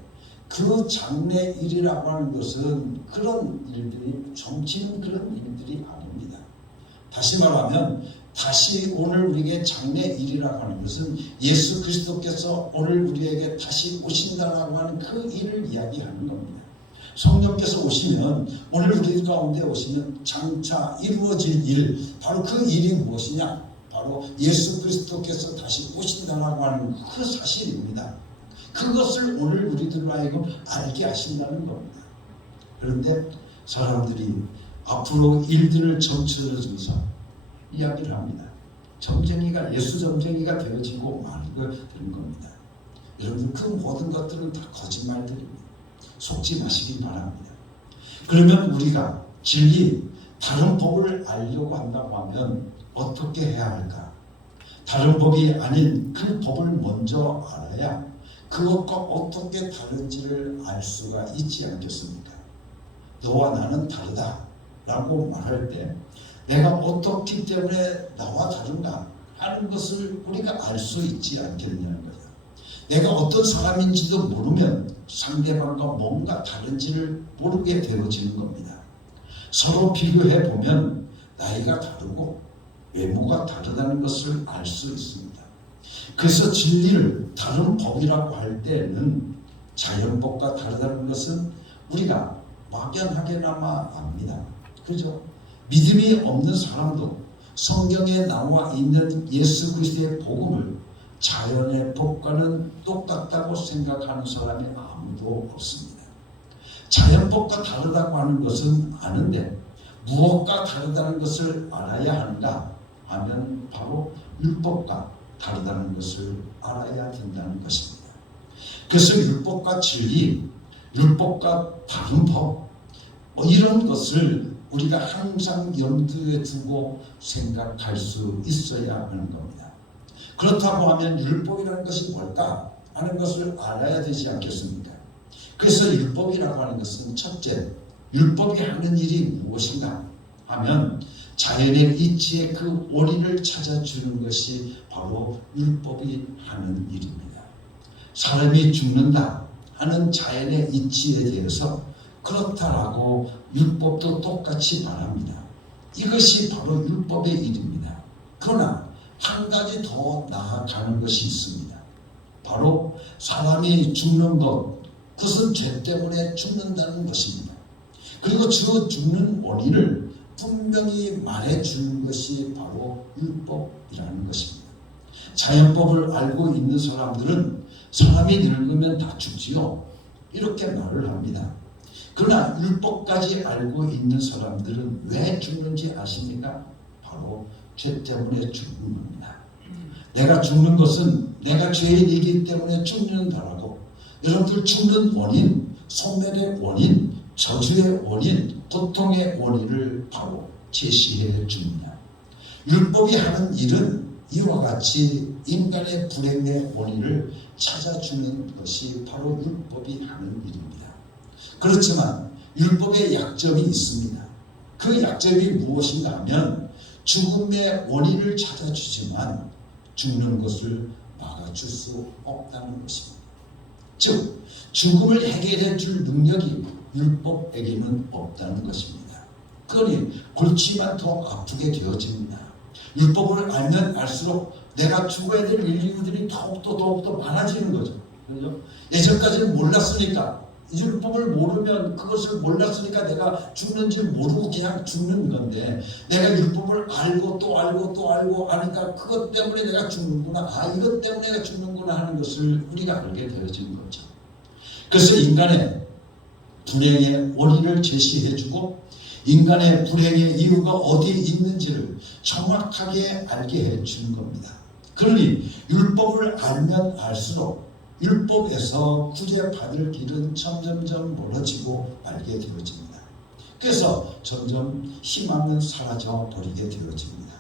그 장래 일이라고 하는 것은 그런 일들이 점치는 그런 일들이 아닙니다. 다시 말하면 다시 오늘 우리에게 장래일이라고 하는 것은 예수 그리스도께서 오늘 우리에게 다시 오신다라고 하는 그 일을 이야기하는 겁니다. 성령께서 오시면 오늘 우리 가운데 오시면 장차 이루어질 일, 바로 그 일이 무엇이냐? 바로 예수 그리스도께서 다시 오신다라고 하는 그 사실입니다. 그것을 오늘 우리들로 하여금 알게 하신다는 겁니다. 그런데 사람들이 앞으로 일들을 점쳐주면서 이야기를 합니다. 점쟁이가 예수 점쟁이가 되어지고 말고 되는 겁니다. 여러분 그 모든 것들은 다 거짓말들입니다. 속지 마시기 바랍니다. 그러면 우리가 진리 다른 법을 알려고 한다고 하면 어떻게 해야 할까? 다른 법이 아닌 그 법을 먼저 알아야 그것과 어떻게 다른지를 알 수가 있지 않겠습니까? 너와 나는 다르다 라고 말할 때 내가 어떻기 때문에 나와 다른가 하는 것을 우리가 알 수 있지 않겠냐는 거예요. 내가 어떤 사람인지도 모르면 상대방과 뭔가 다른지를 모르게 되어지는 겁니다. 서로 비교해 보면 나이가 다르고 외모가 다르다는 것을 알 수 있습니다. 그래서 진리를 다른 법이라고 할 때는 자연법과 다르다는 것은 우리가 막연하게나마 압니다. 그죠? 믿음이 없는 사람도 성경에 나와 있는 예수 그리스도의 복음을 자연의 법과는 똑같다고 생각하는 사람이 아무도 없습니다. 자연법과 다르다고 하는 것은 아는데 무엇과 다르다는 것을 알아야 하는가 하면 바로 율법과 다르다는 것을 알아야 된다는 것입니다. 그래서 율법과 진리, 율법과 다른 법 이런 것을 우리가 항상 염두에 두고 생각할 수 있어야 하는 겁니다. 그렇다고 하면 율법이라는 것이 뭘까 하는 것을 알아야 되지 않겠습니까? 그래서 율법이라고 하는 것은 첫째, 율법이 하는 일이 무엇인가 하면 자연의 이치의 그 원리를 찾아주는 것이 바로 율법이 하는 일입니다. 사람이 죽는다 하는 자연의 이치에 대해서 그렇다라고 율법도 똑같이 말합니다. 이것이 바로 율법의 일입니다. 그러나 한 가지 더 나아가는 것이 있습니다. 바로 사람이 죽는 것, 그것은 죄 때문에 죽는다는 것입니다. 그리고 저 죽는 원인을 분명히 말해주는 것이 바로 율법이라는 것입니다. 자연법을 알고 있는 사람들은 사람이 늙으면 다 죽지요, 이렇게 말을 합니다. 그러나 율법까지 알고 있는 사람들은 왜 죽는지 아십니까? 바로 죄 때문에 죽는 겁니다. 내가 죽는 것은 내가 죄인이기 때문에 죽는다라고. 여러분들 죽는 원인, 소멸의 원인, 저주의 원인, 고통의 원인을 바로 제시해 줍니다. 율법이 하는 일은 이와 같이 인간의 불행의 원인을 찾아주는 것이 바로 율법이 하는 일입니다. 그렇지만 율법의 약점이 있습니다. 그 약점이 무엇인가 하면 죽음의 원인을 찾아주지만 죽는 것을 막아줄 수 없다는 것입니다. 즉 죽음을 해결해 줄 능력이 율법에게는 없다는 것입니다. 그러니 골치만 더 아프게 되어집니다. 율법을 알면 알수록 내가 죽어야 될 인류들이 더욱더 많아지는 거죠. 그렇죠? 예전까지는 몰랐으니까, 이 율법을 모르면, 그것을 몰랐으니까 내가 죽는지 모르고 그냥 죽는 건데, 내가 율법을 알고 또 알고 또 알고 아니까 그것 때문에 내가 죽는구나, 이것 때문에 내가 죽는구나 하는 것을 우리가 알게 되어진 거죠. 그래서 인간의 불행의 원인을 제시해주고 인간의 불행의 이유가 어디에 있는지를 정확하게 알게 해주는 겁니다. 그러니 율법을 알면 알수록 율법에서 구제받을 길은 점점점 멀어지고 말게 되어집니다. 그래서 점점 희망은 사라져 버리게 되어집니다.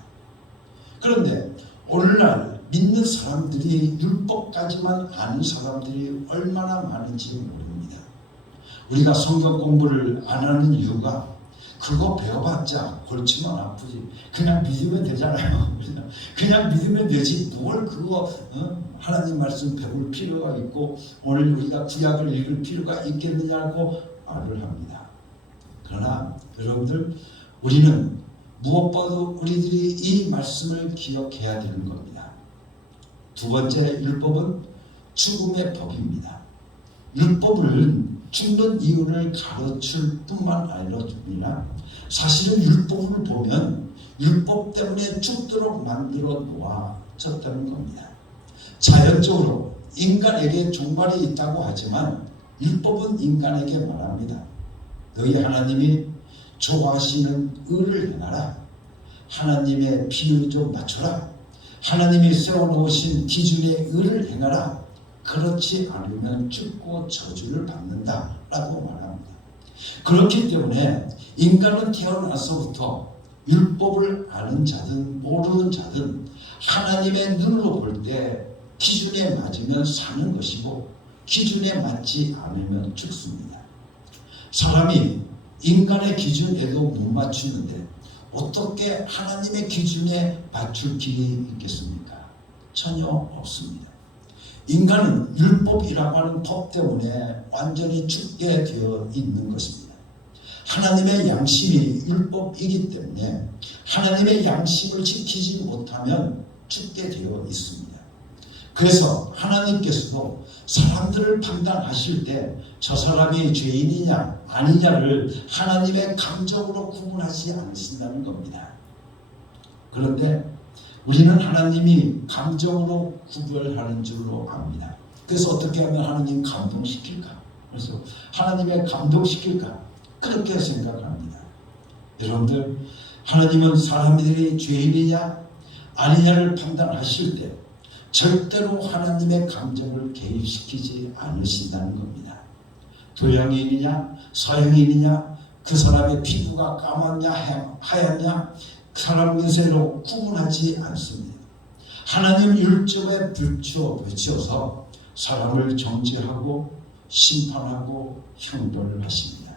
그런데 오늘날 믿는 사람들이 율법까지만 아는 사람들이 얼마나 많은지 모릅니다. 우리가 성경 공부를 안 하는 이유가 그거 배워봤자 골치만 아프지, 그냥 믿으면 되잖아요. 그냥 믿으면 되지 뭘 그거 하나님 말씀 배울 필요가 있고 오늘 우리가 구약을 읽을 필요가 있겠느냐고 말을 합니다. 그러나 여러분들, 우리는 무엇보다도 우리들이 이 말씀을 기억해야 되는 겁니다. 두 번째 율법은 죽음의 법입니다. 율법은 죽는 이유를 가르칠 뿐만 아니라 사실은 율법을 보면 율법 때문에 죽도록 만들어 놓아졌다는 겁니다. 자연적으로 인간에게 종말이 있다고 하지만 율법은 인간에게 말합니다. 너희 하나님이 좋아하시는 의를 행하라. 하나님의 비율 좀 맞춰라. 하나님이 세워놓으신 기준의 의를 행하라. 그렇지 않으면 죽고 저주를 받는다 라고 말합니다. 그렇기 때문에 인간은 태어나서부터 율법을 아는 자든 모르는 자든 하나님의 눈으로 볼 때 기준에 맞으면 사는 것이고 기준에 맞지 않으면 죽습니다. 사람이 인간의 기준에도 못 맞추는데 어떻게 하나님의 기준에 맞출 길이 있겠습니까? 전혀 없습니다. 인간은 율법이라고 하는 법 때문에 완전히 죽게 되어 있는 것입니다. 하나님의 양심이 율법이기 때문에 하나님의 양심을 지키지 못하면 죽게 되어 있습니다. 그래서 하나님께서도 사람들을 판단하실 때 저 사람이 죄인이냐 아니냐를 하나님의 감정으로 구분하지 않으신다는 겁니다. 그런데 우리는 하나님이 감정으로 구별하는 줄로 압니다. 그래서 어떻게 하면 하나님 감동시킬까? 그래서 하나님의 감동시킬까? 그렇게 생각합니다. 여러분들, 하나님은 사람들이 죄인이냐 아니냐를 판단하실 때 절대로 하나님의 감정을 개입시키지 않으신다는 겁니다. 도양인이냐 서양인이냐 그 사람의 피부가 까맣냐 하얗냐 그 사람 인생으로 구분하지 않습니다. 하나님 율법에 붙여서 사람을 정죄하고 심판하고 형벌을 하십니다.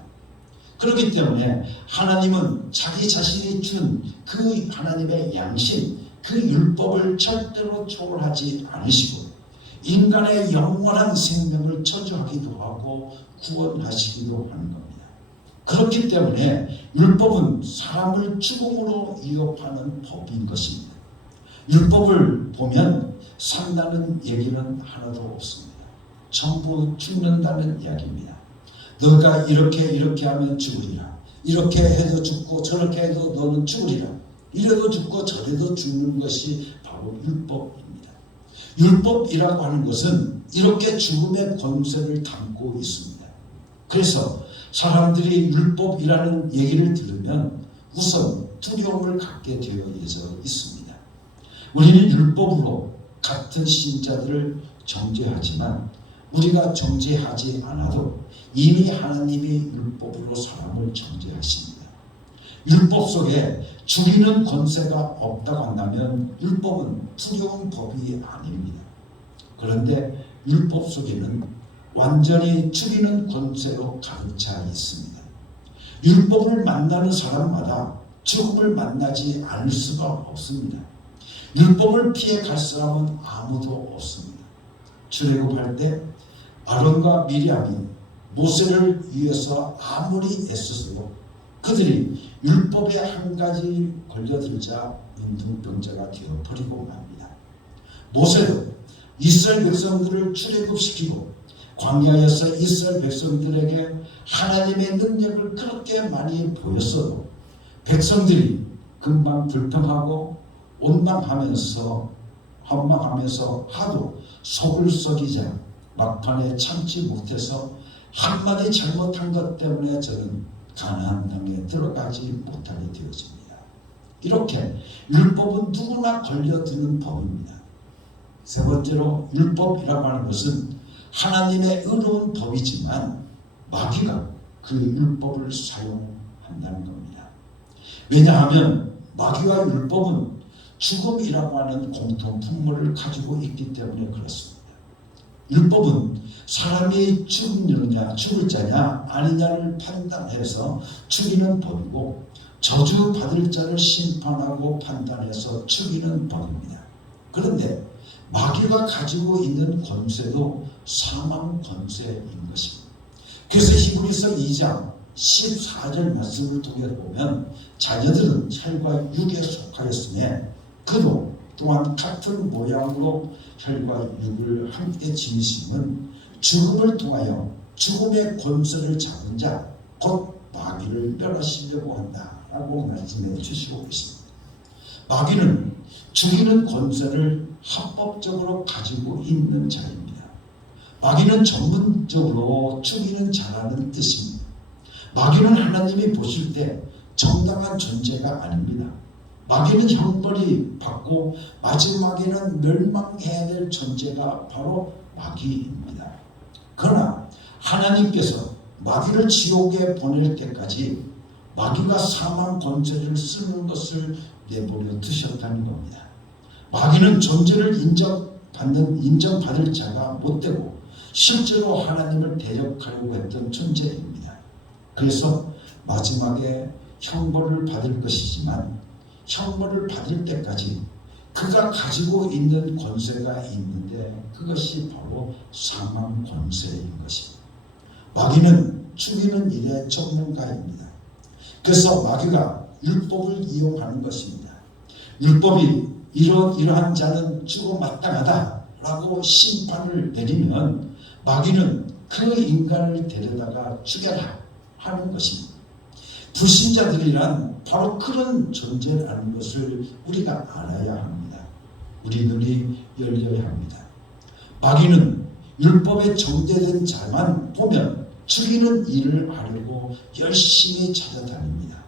그렇기 때문에 하나님은 자기 자신이 준 그 하나님의 양심, 그 율법을 절대로 초월하지 않으시고 인간의 영원한 생명을 저주하기도 하고 구원하시기도 하는 겁니다. 그렇기 때문에 율법은 사람을 죽음으로 위협하는 법인 것입니다. 율법을 보면 산다는 얘기는 하나도 없습니다. 전부 죽는다는 이야기입니다. 너가 이렇게 하면 죽으리라. 이렇게 해도 죽고 저렇게 해도 너는 죽으리라. 이래도 죽고 저래도 죽는 것이 바로 율법입니다. 율법이라고 하는 것은 이렇게 죽음의 권세를 담고 있습니다. 그래서 사람들이 율법이라는 얘기를 들으면 우선 두려움을 갖게 되어 있습니다. 우리는 율법으로 같은 신자들을 정죄하지만 우리가 정죄하지 않아도 이미 하나님이 율법으로 사람을 정죄하십니다. 율법 속에 죽이는 권세가 없다고 한다면 율법은 두려운 법이 아닙니다. 그런데 율법 속에는 완전히 죽이는 권세로 가득 차 있습니다. 율법을 만나는 사람마다 죽음을 만나지 않을 수가 없습니다. 율법을 피해 갈 사람은 아무도 없습니다. 출애굽할 때 아론과 미리암이 모세를 위해서 아무리 애써도 그들이 율법에 한 가지 걸려들자 문둥병자가 되어버리고 맙니다. 모세도 이스라엘 백성들을 출애굽시키고 광야에서 이스라엘 백성들에게 하나님의 능력을 그렇게 많이 보였어도 백성들이 금방 불평하고 원망하면서 하도 속을 썩이자 막판에 참지 못해서 한마디 잘못한 것 때문에 저는 가나안 땅에 들어가지 못하게 되어집니다. 이렇게 율법은 누구나 걸려드는 법입니다. 세 번째로 율법이라고 하는 것은 하나님의 의로운 법이지만 마귀가 그 율법을 사용한다는 겁니다. 왜냐하면 마귀와 율법은 죽음이라고 하는 공통 분모를 가지고 있기 때문에 그렇습니다. 율법은 사람이 죽을 자냐 아니냐를 판단해서 죽이는 법이고 저주받을 자를 심판하고 판단해서 죽이는 법입니다. 그런데 마귀가 가지고 있는 권세도 사망 권세인 것입니다. 그래서 히브리서 2장 14절 말씀을 통해 보면 자녀들은 혈과 육에 속하였으며 그도 또한 같은 모양으로 혈과 육을 함께 지니심은 죽음을 통하여 죽음의 권세를 잡은 자 곧 마귀를 멸하시려고 한다라고 말씀해 주시고 계십니다. 마귀는 죽이는 권세를 합법적으로 가지고 있는 자입니다. 마귀는 전문적으로 죽이는 자라는 뜻입니다. 마귀는 하나님이 보실 때 정당한 존재가 아닙니다. 마귀는 형벌이 받고 마지막에는 멸망해야 될 존재가 바로 마귀입니다. 그러나 하나님께서 마귀를 지옥에 보낼 때까지 마귀가 사망 권세를 쓰는 것을 내버려 두셨다는 겁니다. 마귀는 존재를 인정받을 자가 못되고 실제로 하나님을 대적하려고 했던 존재입니다. 그래서 마지막에 형벌을 받을 것이지만 형벌을 받을 때까지 그가 가지고 있는 권세가 있는데 그것이 바로 사망 권세인 것입니다. 마귀는 죽이는 일의 전문가입니다. 그래서 마귀가 율법을 이용하는 것입니다. 율법이 이러한 자는 죽어 마땅하다라고 심판을 내리면 마귀는 그 인간을 데려다가 죽여라 하는 것입니다. 불신자들이란 바로 그런 존재라는 것을 우리가 알아야 합니다. 우리 눈이 열려야 합니다. 마귀는 율법에 정죄된 자만 보면 죽이는 일을 하려고 열심히 찾아다닙니다.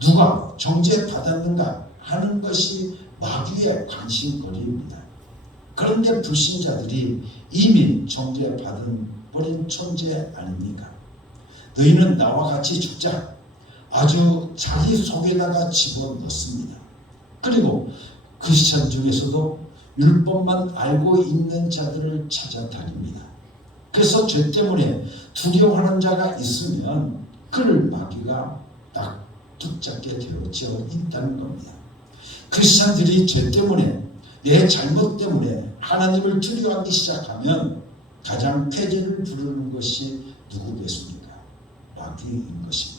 누가 정죄받았는가 하는 것이 마귀의 관심거리입니다. 그런데 불신자들이 이미 정죄받은 버린 존재 아닙니까? 너희는 나와 같이 죽자 아주 자기 속에다가 집어넣습니다. 그리고 크리스찬 중에서도 율법만 알고 있는 자들을 찾아다닙니다. 그래서 죄 때문에 두려워하는 자가 있으면 그를 마귀가 딱 붙잡게 되어져 있다는 겁니다. 크리스찬들이 죄 때문에 내 잘못 때문에 하나님을 두려워하기 시작하면 가장 폐지를 부르는 것이 누구겠습니까? 마귀인 것입니다.